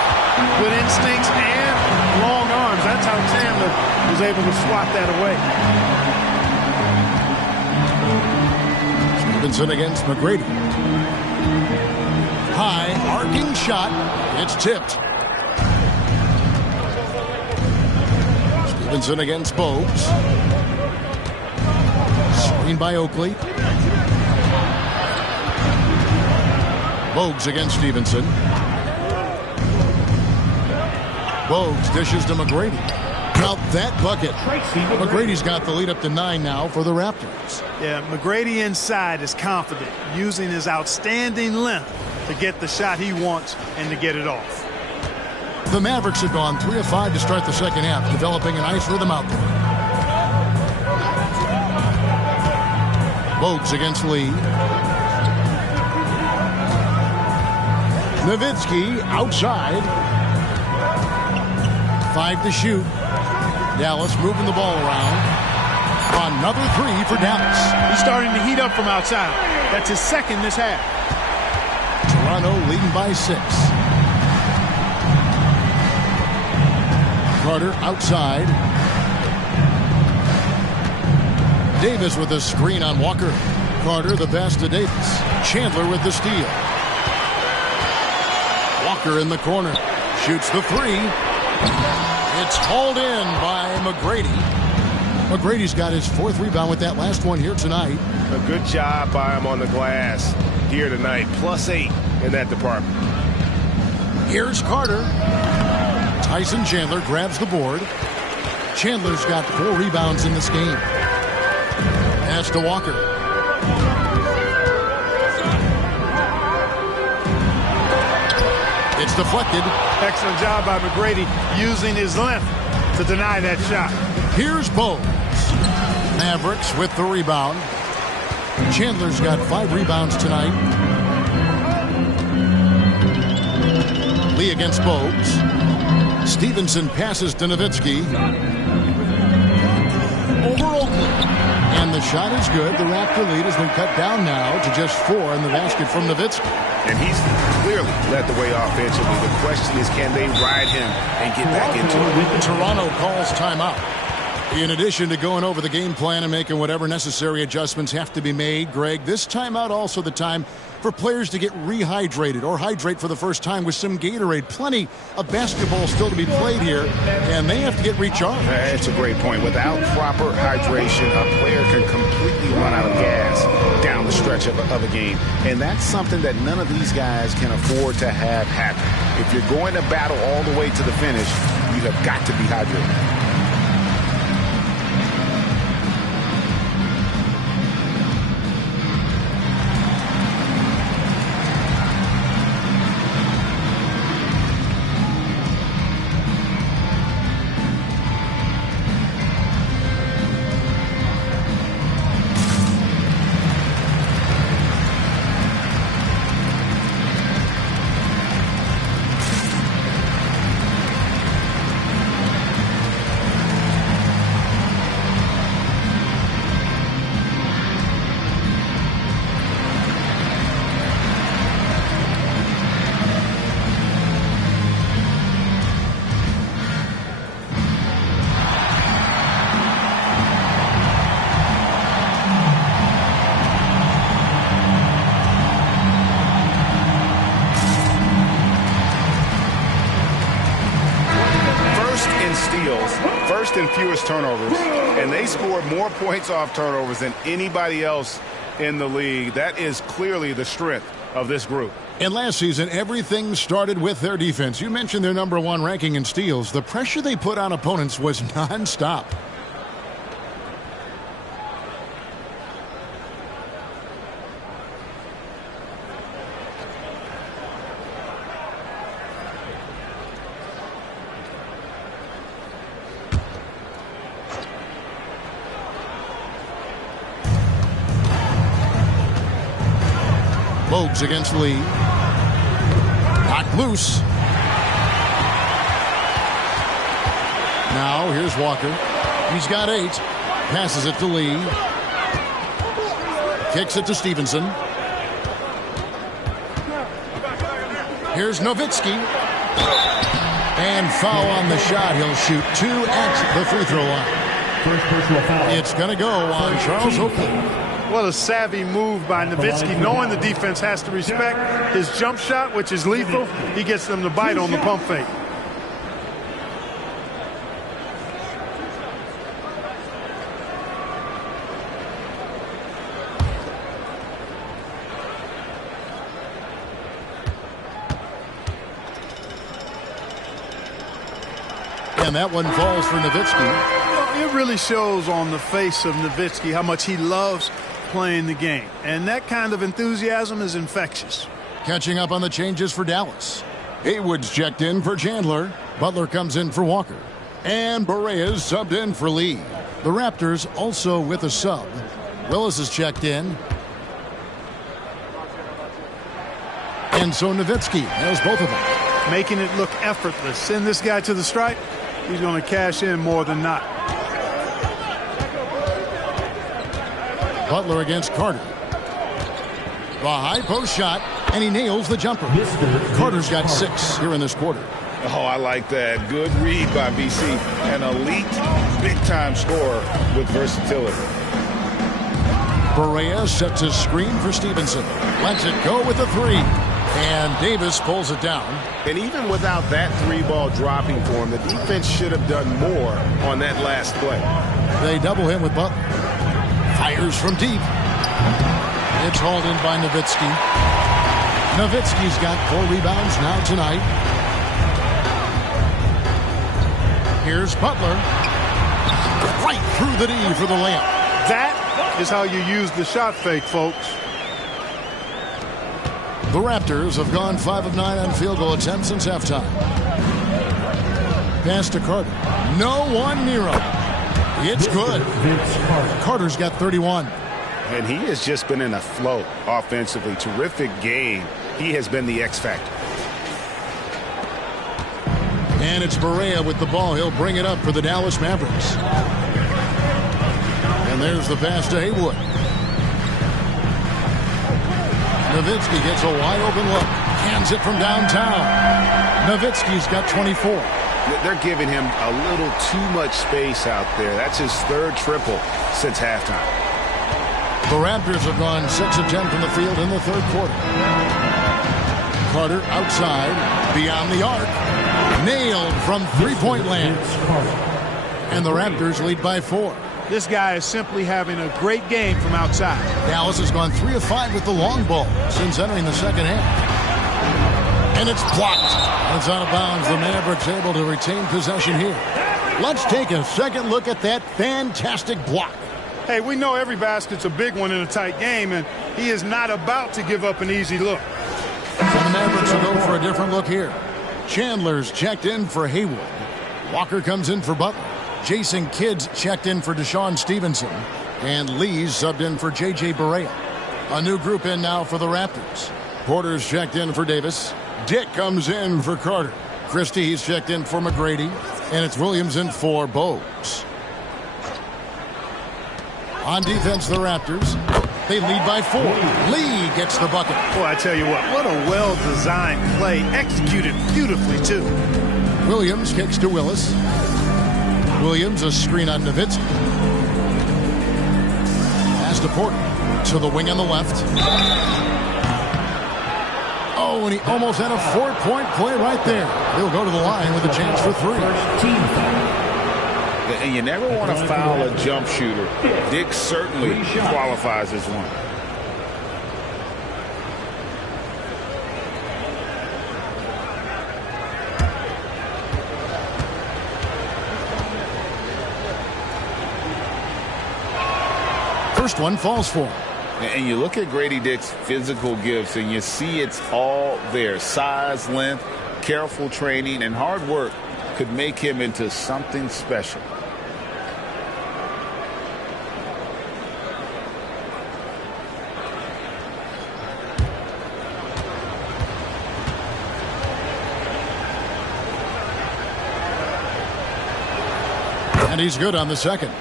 Good instincts and long arms. That's how Chandler was able to swat that away. Stevenson against McGrady. High, arcing shot. It's tipped. Stevenson against Bogues. Screen by Oakley. Bogues against Stevenson. Bogues dishes to McGrady. Count that bucket. McGrady's got the lead up to 9 now for the Raptors. Yeah, McGrady inside is confident, using his outstanding length to get the shot he wants and to get it off. The Mavericks have gone 3 of 5 to start the second half, developing a nice rhythm out there. Bogues against Lee. Nowitzki outside. 5 to shoot. Dallas moving the ball around. Another 3 for Dallas. He's starting to heat up from outside. That's his second this half. Toronto leading by 6. Carter outside. Davis with a screen on Walker. Carter the pass to Davis. Chandler with the steal. Walker in the corner. Shoots the 3. It's hauled in by McGrady. McGrady's got his 4th rebound with that last one here tonight. A good job by him on the glass here tonight. +8 in that department. Here's Carter. Tyson Chandler grabs the board. Chandler's got 4 rebounds in this game. Pass to Walker. It's deflected. Excellent job by McGrady using his length to deny that shot. Here's Bogues. Mavericks with the rebound. Chandler's got 5 rebounds tonight. Lee against Bogues. Stevenson passes to Nowitzki. Over Oakley. And the shot is good. The Raptor lead has been cut down now to just 4 in the basket from Nowitzki. And he's clearly led the way offensively. The question is, can they ride him and get back into it? Toronto calls timeout. In addition to going over the game plan and making whatever necessary adjustments have to be made, Greg, this timeout also the time for players to get rehydrated or hydrate for the first time with some Gatorade. Plenty of basketball still to be played here, and they have to get recharged. That's a great point. Without proper hydration, a player can completely run out of gas down the stretch of a game. And that's something that none of these guys can afford to have happen. If you're going to battle all the way to the finish, you have got to be hydrated. First and fewest turnovers, and they scored more points off turnovers than anybody else in the league. That is clearly the strength of this group. And last season, everything started with their defense. You mentioned their #1 ranking in steals. The pressure they put on opponents was nonstop. Bogues against Lee. Knocked loose. Now here's Walker. He's got 8. Passes it to Lee. Kicks it to Stevenson. Here's Nowitzki. And foul on the shot. He'll shoot 2 at the free throw line. It's going to go on Charles Oakley. What a savvy move by Nowitzki, knowing the defense has to respect his jump shot, which is lethal. He gets them to bite on the pump fake. And that one falls for Nowitzki. It really shows on the face of Nowitzki how much he loves playing the game. And that kind of enthusiasm is infectious. Catching up on the changes for Dallas. Haywood's checked in for Chandler. Butler comes in for Walker. And Barea's subbed in for Lee. The Raptors also with a sub. Willis is checked in. And so Nowitzki has both of them. Making it look effortless. Send this guy to the stripe. He's going to cash in more than not. Butler against Carter. The high post shot, and he nails the jumper. Carter's got 6 here in this quarter. Oh, I like that. Good read by BC. An elite, big-time scorer with versatility. Barea sets his screen for Stevenson. Lets it go with a 3. And Davis pulls it down. And even without that 3-ball dropping for him, the defense should have done more on that last play. They double him with Butler. Fires from deep. It's hauled in by Nowitzki. Nowitzki's got 4 rebounds now tonight. Here's Butler. Right through the D for the layup. That is how you use the shot fake, folks. The Raptors have gone 5 of 9 on field goal attempts since halftime. Pass to Carter. No one near him. It's good. Carter's got 31. And he has just been in a flow offensively. Terrific game. He has been the X factor. And it's Barea with the ball. He'll bring it up for the Dallas Mavericks. And there's the pass to Haywood. Nowitzki gets a wide open look. Hands it from downtown. Nowitzki's got 24. They're giving him a little too much space out there. That's his third triple since halftime. The Raptors have gone 6 of 10 from the field in the third quarter. Carter outside, beyond the arc. Nailed from three-point land. And the Raptors lead by 4. This guy is simply having a great game from outside. Dallas has gone 3 of 5 with the long ball since entering the second half. And it's blocked. And it's out of bounds. The Mavericks able to retain possession here. Let's take a second look at that fantastic block. Hey, we know every basket's a big one in a tight game, and he is not about to give up an easy look. So the Mavericks will go for a different look here. Chandler's checked in for Haywood. Walker comes in for Butler. Jason Kidd's checked in for Deshaun Stevenson. And Lee's subbed in for J.J. Barea. A new group in now for the Raptors. Porter's checked in for Davis. Dick comes in for Carter. Christie's checked in for McGrady. And it's Williams in for Bogues. On defense, the Raptors. They lead by 4. Lee gets the bucket. Boy, I tell you what a well-designed play. Executed beautifully, too. Williams kicks to Willis. Williams, a screen on Nowitzki. Pass to Porter. To the wing on the left. Oh, and he almost had a 4-point play right there. He'll go to the line with a chance for 3. And you never want to foul a jump shooter. Dick certainly qualifies as one. First one falls for him. And you look at Grady Dick's physical gifts, and you see it's all there. Size, length, careful training, and hard work could make him into something special. And he's good on the second.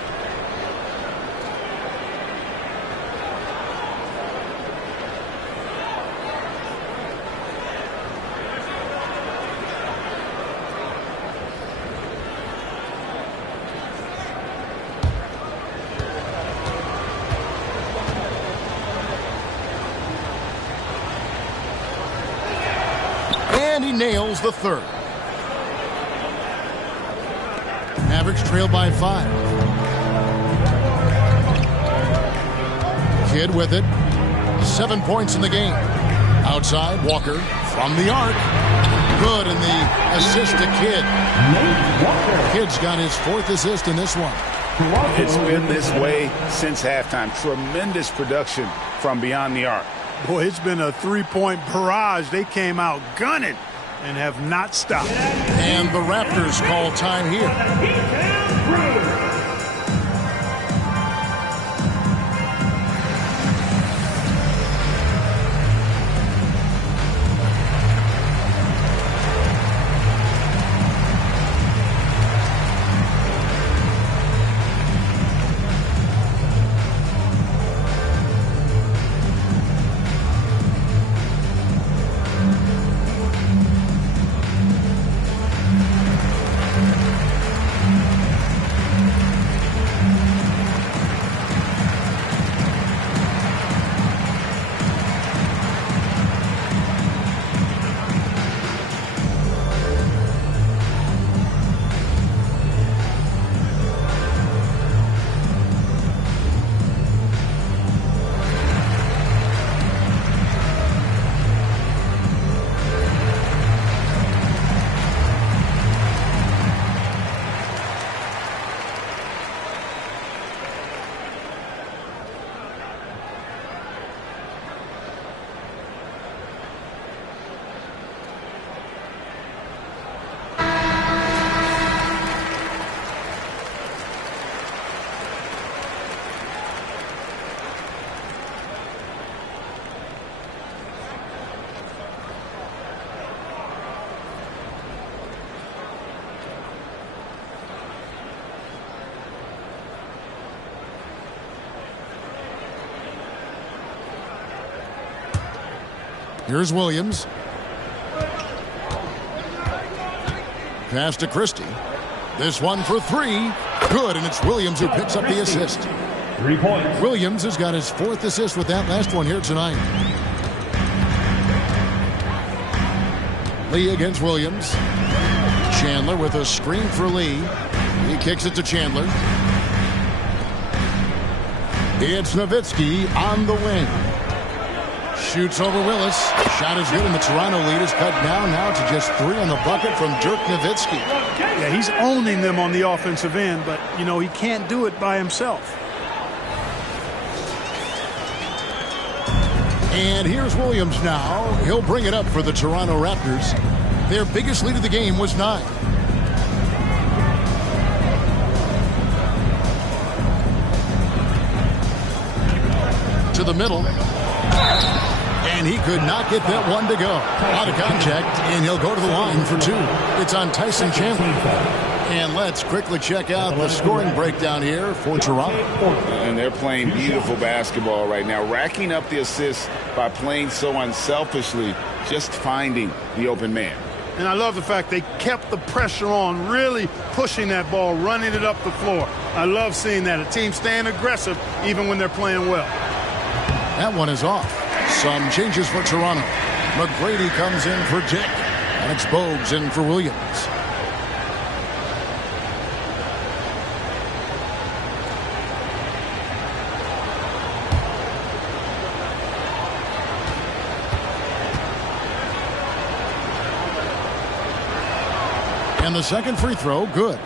And he nails the third. Mavericks trail by 5. Kidd with it. 7 points in the game. Outside, Walker from the arc. Good, and the assist to Kidd. Kidd's got his 4th assist in this one. It's been this way since halftime. Tremendous production from beyond the arc. Boy, it's been a 3-point barrage. They came out gunning and have not stopped. And the Raptors call time here. Here's Williams. Pass to Christie. This one for three. Good, and it's Williams who picks up the assist. 3 points. Williams has got his 4th assist with that last one here tonight. Lee against Williams. Chandler with a screen for Lee. He kicks it to Chandler. It's Nowitzki on the wing. Shoots over Willis. Shot is good, and the Toronto lead is cut down now to just 3 on the bucket from Dirk Nowitzki. Yeah, he's owning them on the offensive end, but, you know, he can't do it by himself. And here's Williams now. He'll bring it up for the Toronto Raptors. Their biggest lead of the game was 9. To the middle. And he could not get that one to go. Out of contact, and he'll go to the line for 2. It's on Tyson Chandler. And let's quickly check out the scoring breakdown here for Toronto. And they're playing beautiful basketball right now, racking up the assists by playing so unselfishly, just finding the open man. And I love the fact they kept the pressure on, really pushing that ball, running it up the floor. I love seeing that. A team staying aggressive even when they're playing well. That one is off. Some changes for Toronto. McGrady comes in for Dick. And it's Bogues in for Williams. And the second free throw, good.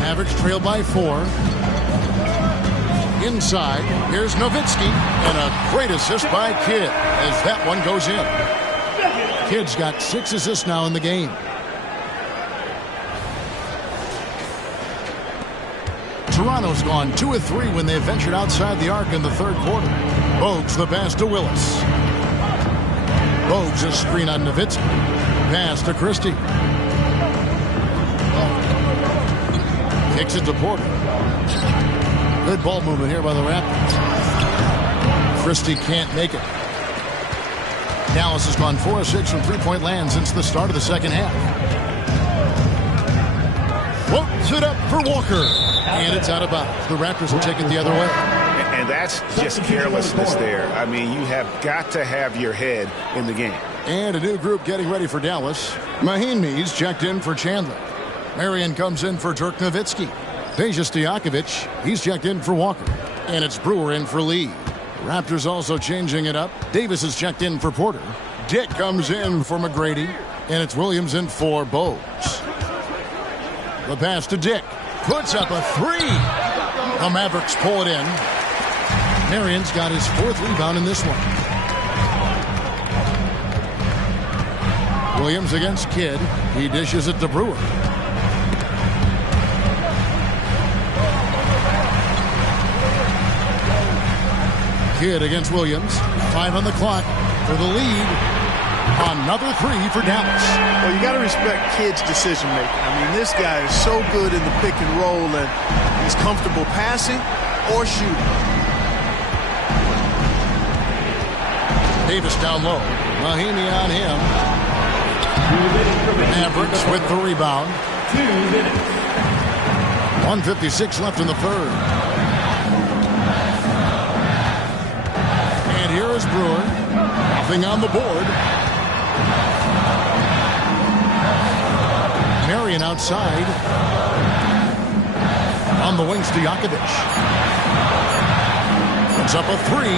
Mavericks trail by 4. Inside, here's Nowitzki, and a great assist by Kidd as that one goes in. Kidd's got 6 assists now in the game. Toronto's gone 2 of 3 when they ventured outside the arc in the third quarter. Bogues the pass to Willis. Bogues a screen on Nowitzki. Pass to Christie. Kicks it to Porter. Good ball movement here by the Raptors. Christie can't make it. Dallas has gone 4 of 6 from three-point land since the start of the second half. Floats it up for Walker. And it's out of bounds. The Raptors will take it the other way. And that's just carelessness there. I mean, you have got to have your head in the game. And a new group getting ready for Dallas. Mahinmi's checked in for Chandler. Marion comes in for Dirk Nowitzki. Peja Stojakovic, he's checked in for Walker. And it's Brewer in for Lee. Raptors also changing it up. Davis is checked in for Porter. Dick comes in for McGrady. And it's Williams in for Bogues. The pass to Dick. Puts up a 3. The Mavericks pull it in. Marion's got his 4th rebound in this one. Williams against Kidd. He dishes it to Brewer. Kidd against Williams. 5 on the clock for the lead. Another 3 for Dallas. Well, you got to respect Kidd's decision making. I mean, this guy is so good in the pick and roll, and he's comfortable passing or shooting. Davis down low. Mahinmi on him. Mavericks with the rebound. 1:56 left in the third. And here is Brewer. Nothing on the board. Marion outside. On the wing, Stojakovic. Puts up a 3.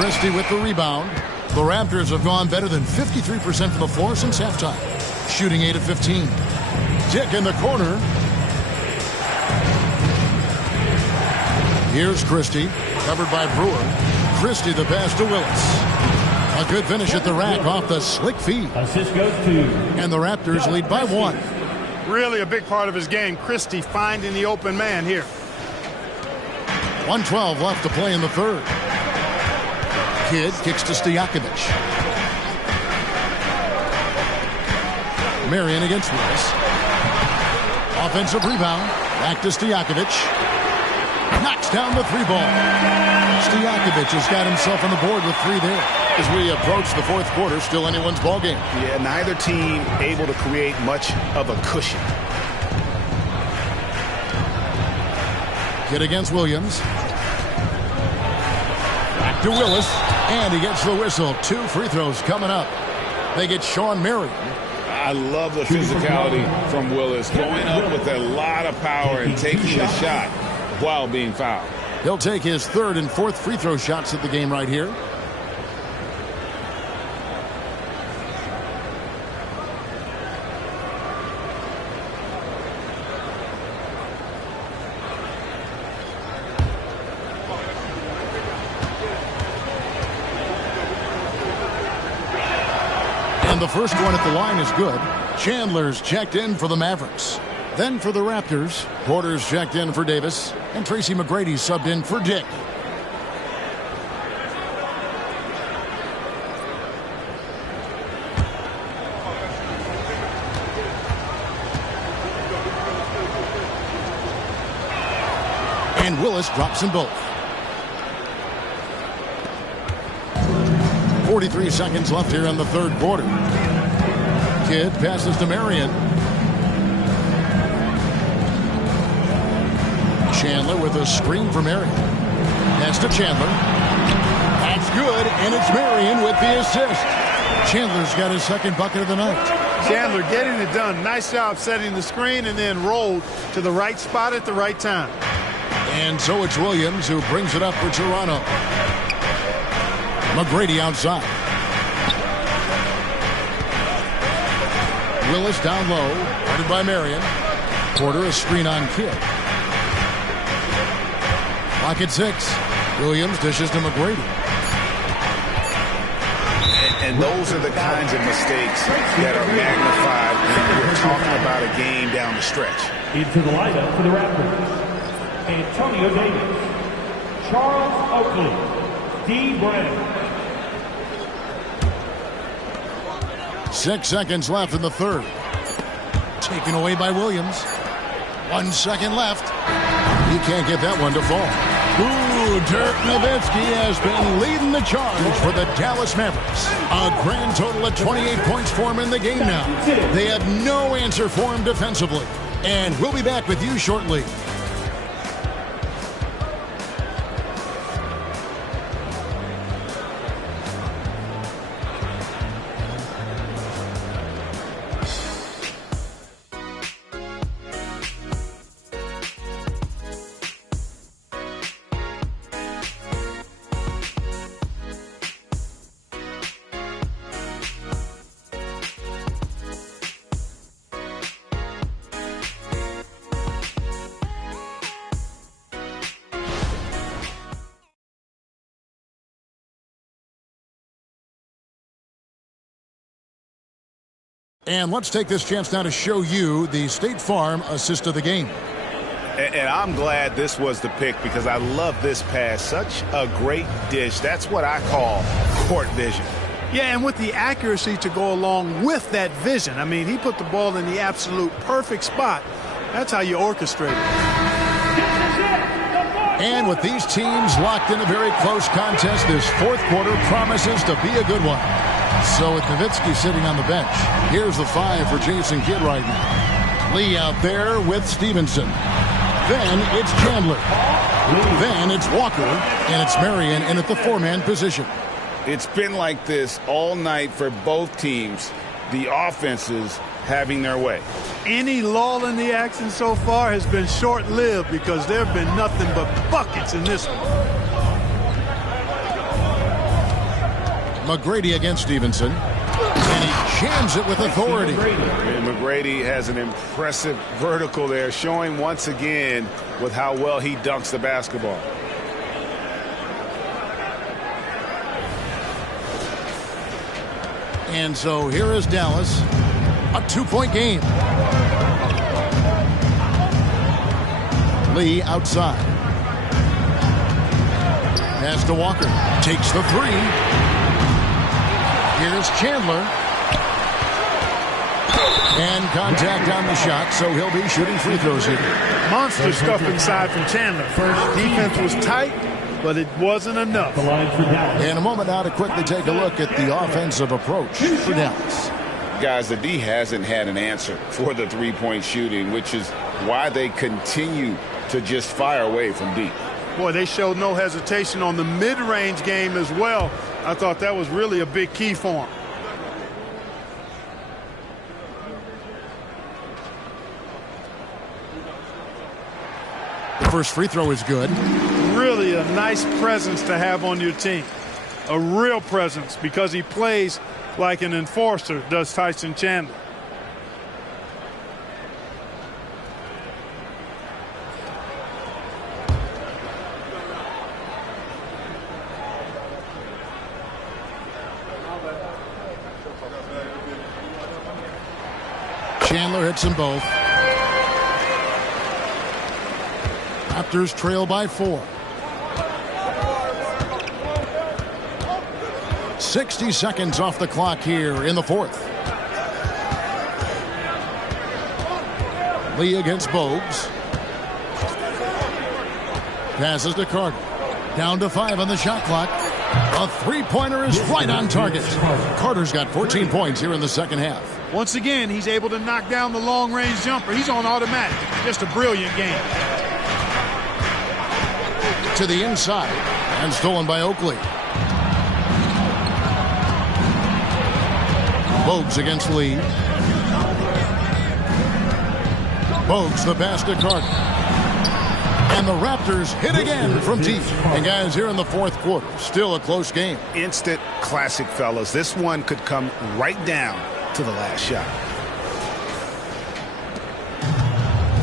Christie with the rebound. The Raptors have gone better than 53% from the floor since halftime. Shooting 8 of 15. Dick in the corner. Here's Christie. Covered by Brewer. Christie the pass to Willis. A good finish at the rack off the slick feed. Assist goes to. And the Raptors lead by 1. Really a big part of his game. Christie finding the open man here. 1:12 left to play in the third. Kidd kicks to Stojakovic. Marion against Willis. Offensive rebound. Back to Stojakovic. knocks down the three ball. Stojakovic has got himself on the board with 3 there. As we approach the fourth quarter, still anyone's ball game. Yeah, neither team able to create much of a cushion. Kid against Williams. Back to Willis, and he gets the whistle. 2 free throws coming up. They get Sean Marion. I love the physicality from Willis, going up with a lot of power and taking the shot while being fouled. He'll take his 3rd and 4th free throw shots of the game right here. And the first one at the line is good. Chandler's checked in for the Mavericks. Then for the Raptors, Porter's checked in for Davis, and Tracy McGrady subbed in for Dick. And Willis drops them both. 43 seconds left here in the third quarter. Kidd passes to Marion. Chandler with a screen for Marion. Pass to Chandler. That's good, and it's Marion with the assist. Chandler's got his 2nd bucket of the night. Chandler getting it done. Nice job setting the screen and then rolled to the right spot at the right time. And so it's Williams who brings it up for Toronto. McGrady outside. Willis down low, guarded by Marion. Porter a screen on Kidd. Clock at 6. Williams dishes to McGrady. And those are the kinds of mistakes that are magnified when we're talking about a game down the stretch. Into the lineup for the Raptors, Antonio Davis, Charles Oakley, D. Brown. 6 seconds left in the third. Taken away by Williams. 1 second left. He can't get that one to fall. Ooh, Dirk Nowitzki has been leading the charge for the Dallas Mavericks. A grand total of 28 points for him in the game now. They have no answer for him defensively. And we'll be back with you shortly. And let's take this chance now to show you the State Farm assist of the game. And I'm glad this was the pick because I love this pass. Such a great dish. That's what I call court vision. Yeah, and with the accuracy to go along with that vision. I mean, he put the ball in the absolute perfect spot. That's how you orchestrate it. And with these teams locked in a very close contest, this fourth quarter promises to be a good one. So with Nowitzki sitting on the bench, here's the 5 for Jason Kidd right now. Lee out there with Stevenson. Then it's Chandler. Then it's Walker, and it's Marion in at the 4-man position. It's been like this all night for both teams. The offenses having their way. Any lull in the action so far has been short-lived because there have been nothing but buckets in this one. McGrady against Stevenson. And he jams it with authority. And McGrady has an impressive vertical there, showing once again with how well he dunks the basketball. And so here is Dallas. A 2-point game. Lee outside. Pass to Walker. Takes the 3. Here's Chandler. And contact on the shot, so he'll be shooting free throws here. Monster stuff inside from Chandler. Defense was tight, but it wasn't enough. In a moment now to quickly take a look at the offensive approach for Dallas. Guys, the D hasn't had an answer for the three-point shooting, which is why they continue to just fire away from deep. Boy, they showed no hesitation on the mid-range game as well. I thought that was really a big key for them. The first free throw is good. Really a nice presence to have on your team. A real presence, because he plays like an enforcer, does Tyson Chandler. Chandler hits them both. Raptors trail by 4. 60 seconds off the clock here in the fourth. Lee against Bogues. Passes to Carter. Down to 5 on the shot clock. A three-pointer is right on target. Carter's got 14 points here in the second half. Once again, he's able to knock down the long-range jumper. He's on automatic. Just a brilliant game. To the inside and stolen by Oakley. Bogues against Lee. Bogues the pass to Carter. And the Raptors hit again from deep. And guys, here in the fourth quarter, still a close game. Instant classic, fellas. This one could come right down to the last shot.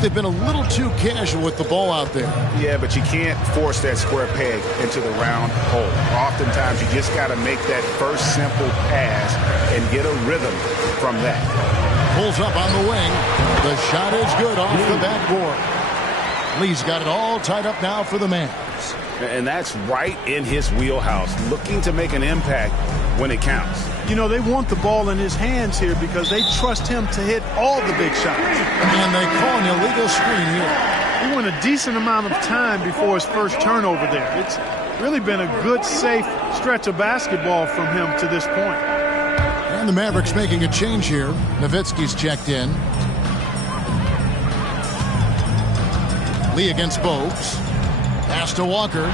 They've been a little too casual with the ball out there. Yeah, but you can't force that square peg into the round hole. Oftentimes, you just got to make that first simple pass and get a rhythm from that. Pulls up on the wing. The shot is good off the backboard. Lee's got it all tied up now for the Mavs. And that's right in his wheelhouse, looking to make an impact when it counts. You know, they want the ball in his hands here because they trust him to hit all the big shots. And they call an illegal screen here. He went a decent amount of time before his first turnover there. It's really been a good, safe stretch of basketball from him to this point. And the Mavericks making a change here. Nowitzki's checked in. Lee against Bogues. Pass to Walker.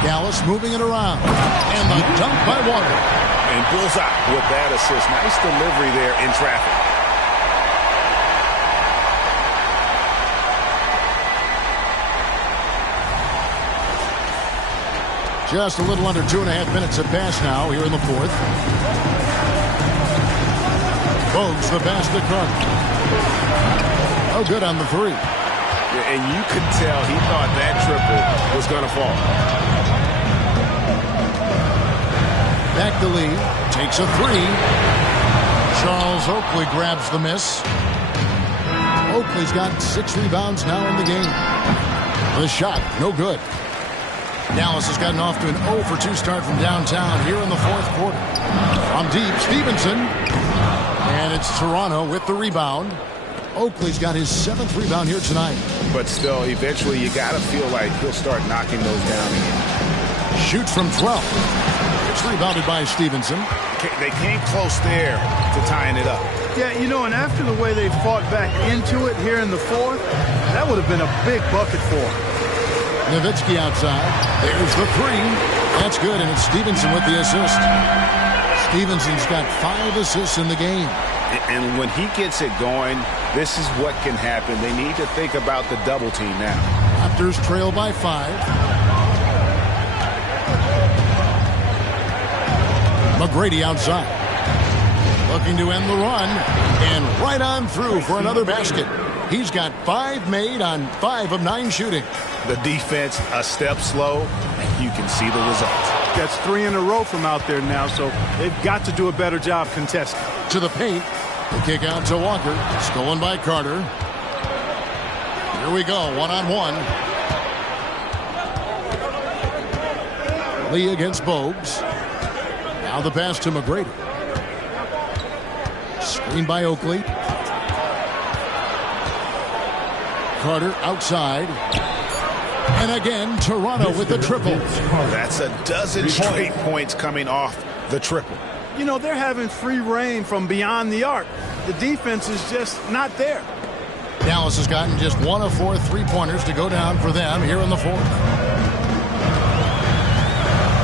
Dallas moving it around. And the dunk by Walker. And bullseye with that assist. Nice delivery there in traffic. Just a little under 2.5 minutes have passed now here in the fourth. Bogues the pass to Carter. Oh, good on the three. Yeah, and you could tell he thought that triple was going to fall. Back to Lee. Takes a three. Charles Oakley grabs the miss. Oakley's got 6 rebounds now in the game. The shot, no good. Dallas has gotten off to an 0 for 2 start from downtown here in the fourth quarter. From deep, Stevenson. And it's Toronto with the rebound. Oakley's got his 7th rebound here tonight. But still, eventually you got to feel like he'll start knocking those down again. Shoots from 12. It's rebounded by Stevenson. They came close there to tying it up. Yeah, you know, and after the way they fought back into it here in the fourth, that would have been a big bucket for them. Nowitzki outside. There's the three. That's good, and it's Stevenson with the assist. Stevenson's got 5 assists in the game. And when he gets it going, this is what can happen. They need to think about the double team now. Raptors trail by 5. McGrady outside. Looking to end the run. And right on through for another basket. He's got 5 made on 5 of 9 shooting. The defense a step slow, and you can see the results. That's 3 in a row from out there now, so they've got to do a better job contesting. To the paint. The kick out to Walker. Stolen by Carter. Here we go, one-on-one. Lee against Bogues. Now the pass to McGrady. Screen by Oakley. Carter outside. And again, Toronto with the triple. That's a dozen straight points coming off the triple. You know, they're having free reign from beyond the arc. The defense is just not there. Dallas has gotten just 1 of 4 3-pointers to go down for them here in the fourth.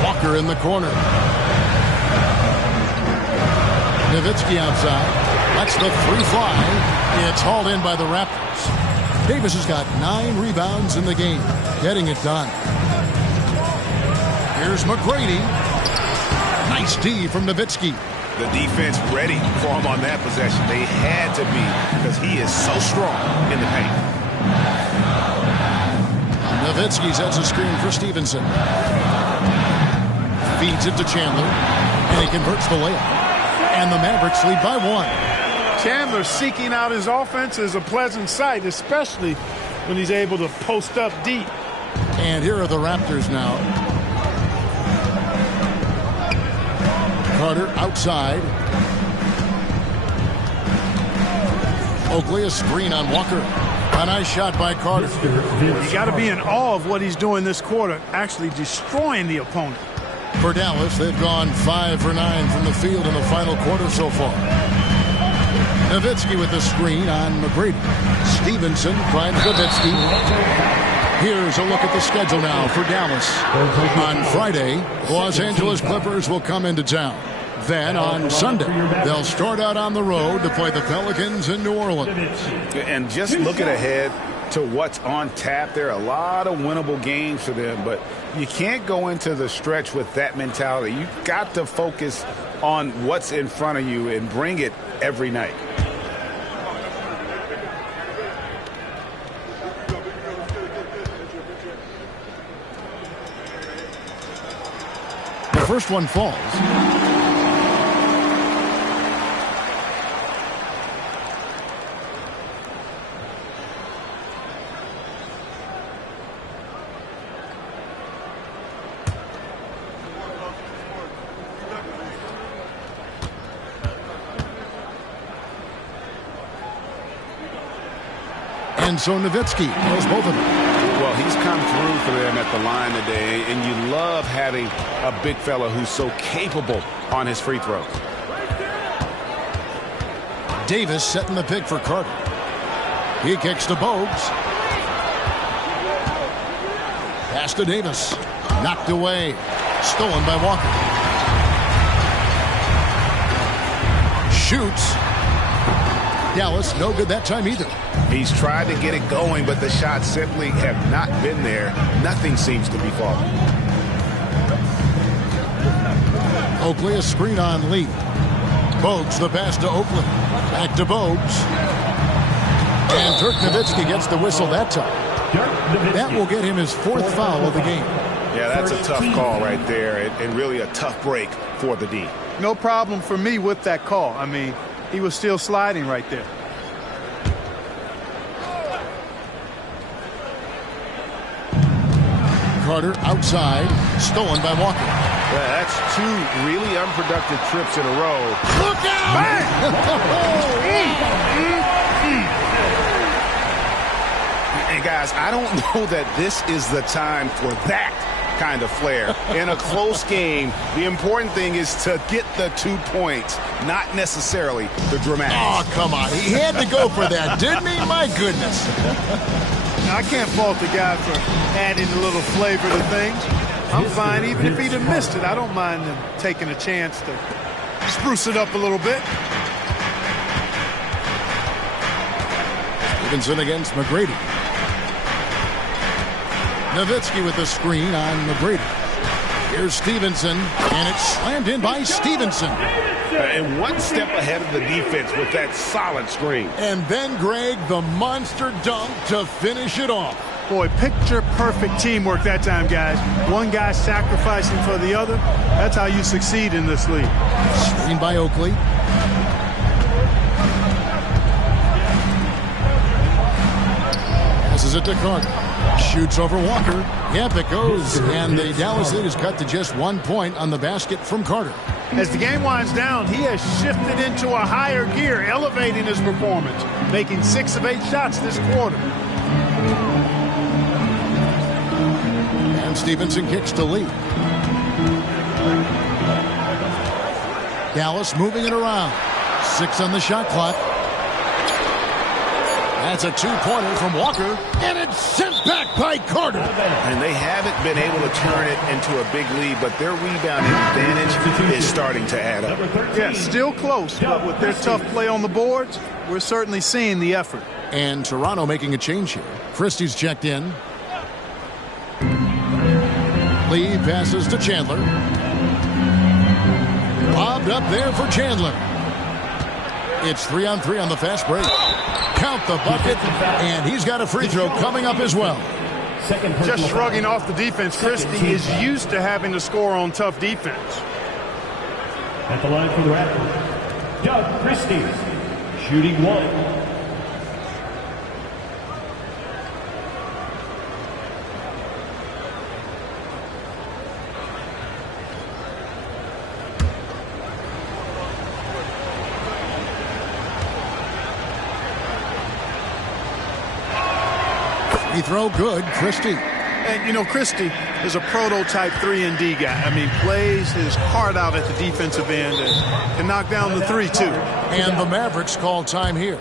Walker in the corner. Nowitzki outside. That's the 3 fly. It's hauled in by the Raptors. Davis has got 9 rebounds in the game, getting it done. Here's McGrady. Nice D from Nowitzki. The defense ready for him on that possession. They had to be, because he is so strong in the paint. Nowitzki sets a screen for Stevenson. Feeds it to Chandler, and he converts the layup. And the Mavericks lead by 1. Chandler seeking out his offense is a pleasant sight, especially when he's able to post up deep. And here are the Raptors now. Carter outside. Oakley, a screen on Walker. A nice shot by Carter. You got to be in awe of what he's doing this quarter, actually destroying the opponent. For Dallas, they've gone 5 for 9 from the field in the final quarter so far. Nowitzki with the screen on McGrady. Stevenson finds Nowitzki. Here's a look at the schedule now for Dallas. On Friday, Los Angeles Clippers will come into town. Then on Sunday, they'll start out on the road to play the Pelicans in New Orleans. And just looking ahead to what's on tap, there are a lot of winnable games for them, but you can't go into the stretch with that mentality. You've got to focus on what's in front of you and bring it every night. The first one falls. And so Nowitzki knows both of them. Well, he's come through for them at the line today, and you love having a big fella who's so capable on his free throws. Davis setting the pick for Carter. He kicks to Bogues. Pass to Davis. Knocked away. Stolen by Walker. Shoots. Dallas, no good that time either. He's tried to get it going, but the shots simply have not been there. Nothing seems to be falling. Oakley, a screen on Lee. Bogues, the pass to Oakley. Back to Bogues. And Dirk Nowitzki gets the whistle that time. That will get him his 4th foul of the game. Yeah, that's a tough call right there, and really a tough break for the D. No problem for me with that call. I mean, he was still sliding right there. Carter outside, stolen by Walker. Yeah, that's 2 really unproductive trips in a row. Look out! And guys, I don't know that this is the time for that kind of flair. In a close game, the important thing is to get the 2 points, not necessarily the dramatics. Oh, come on. He had to go for that, didn't he? My goodness. I can't fault the guy for adding a little flavor to things. I'm fine. Even if he'd have missed it, I don't mind him taking a chance to spruce it up a little bit. Stevenson against McGrady. Nowitzki with the screen on McGrady. Here's Stevenson, and it's slammed in by Stevenson. And 1 step ahead of the defense with that solid screen. And then, Greg, the monster dunk to finish it off. Boy, picture-perfect teamwork that time, guys. One guy sacrificing for the other. That's how you succeed in this league. Screen by Oakley. Passes it to Carter. Shoots over Walker. Yep, it goes. And the Dallas lead is cut to just 1 point on the basket from Carter. As the game winds down, he has shifted into a higher gear, elevating his performance, making 6 of 8 shots this quarter. And Stevenson kicks to Lee. Dallas moving it around. 6 on the shot clock. That's a 2-pointer from Walker, and it's sent back by Carter. And they haven't been able to turn it into a big lead, but their rebounding advantage is starting to add up. Yeah, still close, but with their tough play on the boards, we're certainly seeing the effort. And Toronto making a change here. Christie's checked in. Lee passes to Chandler. Bobbed up there for Chandler. It's 3-on-3 on the fast break. Count the bucket, and he's got a free throw coming up as well. Just shrugging off the defense, Christie is used to having to score on tough defense. At the line for the Raptors, Doug Christie, shooting 1. Free throw good, Christie. And, you know, Christie is a prototype 3-and-D guy. I mean, plays his heart out at the defensive end and can knock down the 3, too. And the Mavericks call time here.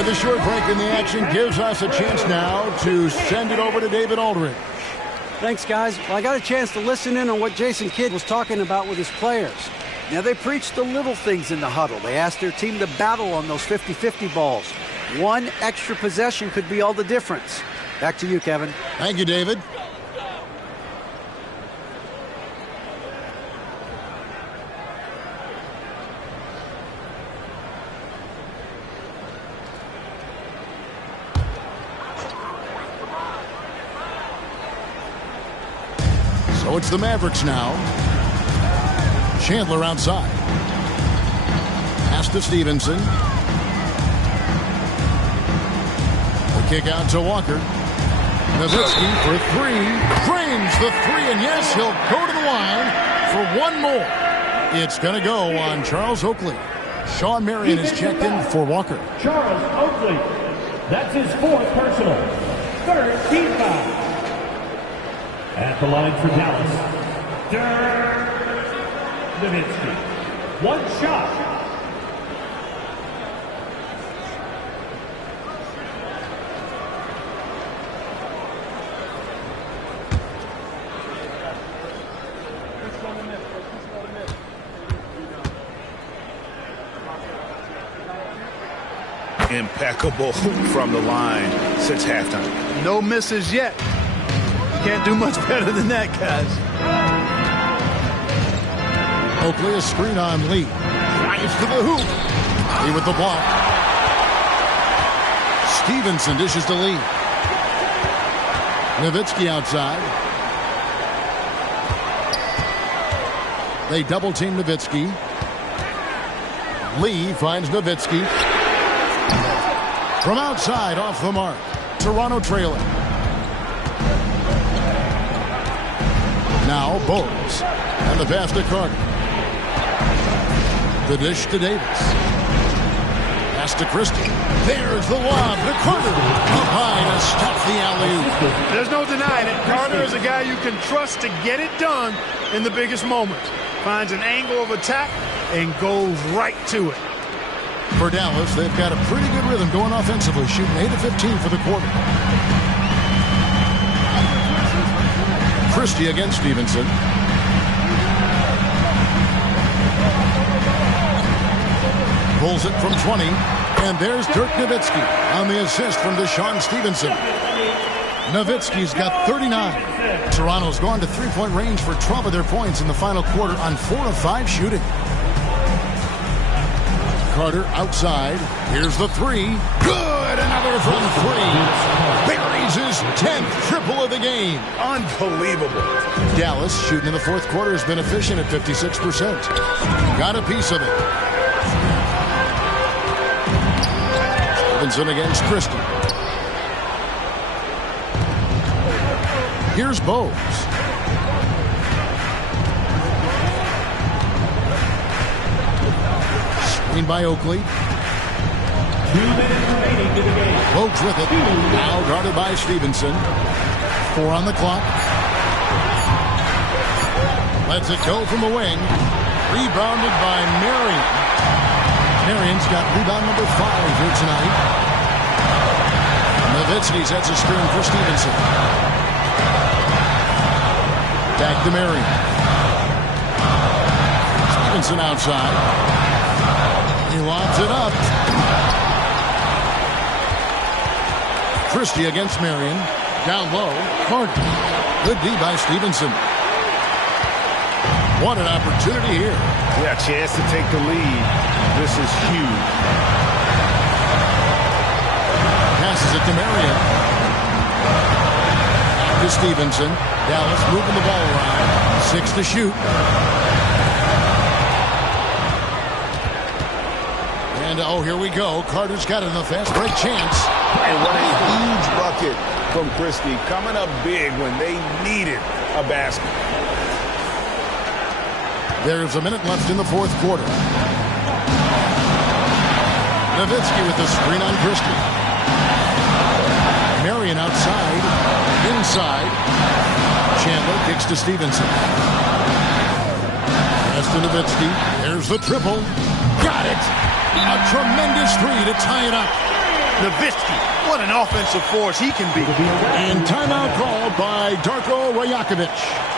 The short break in the action gives us a chance now to send it over to David Aldridge. Thanks, guys. Well, I got a chance to listen in on what Jason Kidd was talking about with his players. Now, they preached the little things in the huddle. They asked their team to battle on those 50-50 balls. One extra possession could be all the difference. Back to you, Kevin. Thank you, David. So it's the Mavericks now. Chandler outside. Pass to Stevenson. The kick out to Walker. Nowitzki for 3. Drains the 3, and yes, he'll go to the line for one more. It's going to go on Charles Oakley. Sean Marion is checked in for Walker. Charles Oakley. That's his 4th personal. 3rd team foul. At the line for Dallas, Nowitzki. 1 shot. Impeccable from the line since halftime. No misses yet. Can't do much better than that, guys. Oakley a screen on Lee. Drives to the hoop. Lee with the block. Stevenson dishes to Lee. Nowitzki outside. They double team Nowitzki. Lee finds Nowitzki. From outside, off the mark. Toronto trailing. Now Bogues. And the pass to Carter. The dish to Davis. Pass to Christie. There's the lob to Carter. Up high to stop the alley-oop. There's no denying it. Carter is a guy you can trust to get it done in the biggest moments. Finds an angle of attack and goes right to it. For Dallas, they've got a pretty good rhythm going offensively, shooting 8 of 15 for the quarter. Christie against Stevenson. Pulls it from 20, and there's Dirk Nowitzki on the assist from Deshaun Stevenson. Nowitzki's got 39. Toronto's gone to three-point range for 12 of their points in the final quarter on 4 of 5 shooting. Carter outside. Here's the three. Good! Another from 3. Buries his 10th triple of the game. Unbelievable. Dallas, shooting in the fourth quarter, has been efficient at 56%. Got a piece of it. Stevenson against Christie. Here's Bogues. Screen by Oakley. 2 minutes remaining to the game. Bogues with it. Now guarded by Stevenson. 4 on the clock. Lets it go from the wing. Rebounded by Marion. Marion's got rebound number 5 here tonight. Nowitzki sets a screen for Stevenson. Back to Marion. Stevenson outside. He lobs it up. Christie against Marion. Down low. Carter. Good D by Stevenson. What an opportunity here. Yeah, chance to take the lead. This is huge. Passes it to Marion. Back to Stevenson. Dallas moving the ball around. 6 to shoot. And oh, here we go. Carter's got it in the fast break chance. And what a huge bucket from Christie. Coming up big when they needed a basket. There's a minute left in the fourth quarter. Nowitzki with the screen on Christie. Marion outside. Inside. Chandler kicks to Stevenson. Pass to Nowitzki. There's the triple. Got it. A tremendous 3 to tie it up. Nowitzki, what an offensive force he can be. And timeout called by Darko Rajakovic.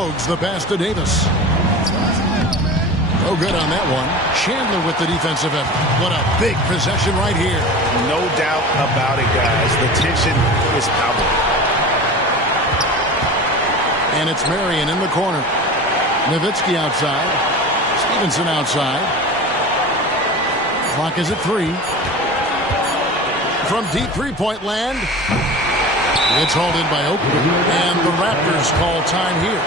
Bogues the pass to Davis. Oh, good on that one. Chandler with the defensive effort. What a big possession right here. No doubt about it, guys. The tension is palpable. And it's Marion in the corner. Nowitzki outside. Stevenson outside. Clock is at 3. From deep three-point land. It's hauled in by Oakley. And the Raptors call time here.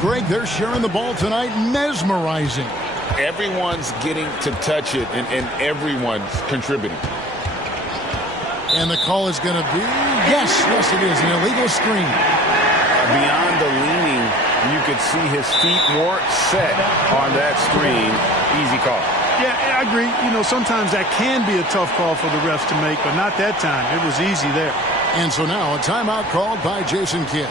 Greg, they're sharing the ball tonight. Mesmerizing. Everyone's getting to touch it, and everyone's contributing. And the call is going to be, yes, it is, an illegal screen. Beyond the leaning, you could see his feet weren't set on that screen. Easy call. Yeah, I agree. You know, sometimes that can be a tough call for the refs to make, but not that time. It was easy there. And so now a timeout called by Jason Kidd.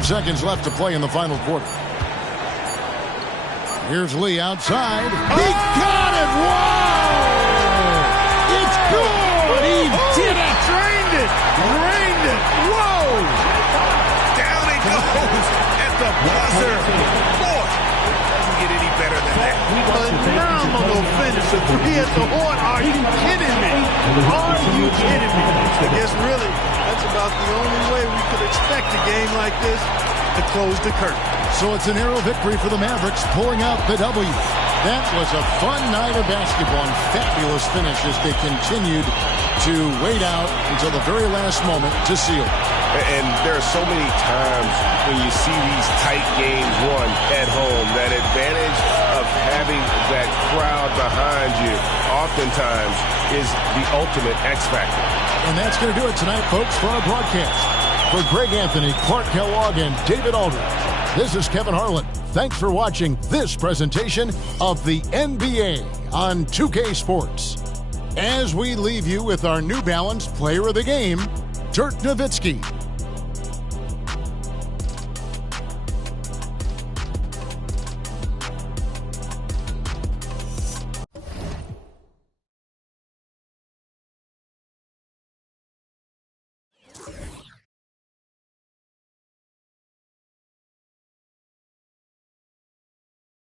Seconds left to play in the final quarter. Here's Lee outside. He got it! Wow! It's good! He did it! Drained it! Drained it! Whoa! Down it goes at the buzzer. Boy, doesn't get any better than that. finish. A three at the horn. Are you kidding me? Are you kidding me? I guess really that's about the only way we could expect a game like this to close the curtain. So it's a narrow victory for the Mavericks, pulling out the W. That was a fun night of basketball and fabulous finish as they continued to wait out until the very last moment to seal. And there are so many times when you see these tight games won at home, that advantage of having that crowd behind you oftentimes is the ultimate X factor. And that's going to do it tonight, folks, for our broadcast. For Greg Anthony, Clark Kellogg, and David Aldridge, this is Kevin Harlan. Thanks for watching this presentation of the NBA on 2K Sports. As we leave you with our New Balance Player of the Game, Dirk Nowitzki.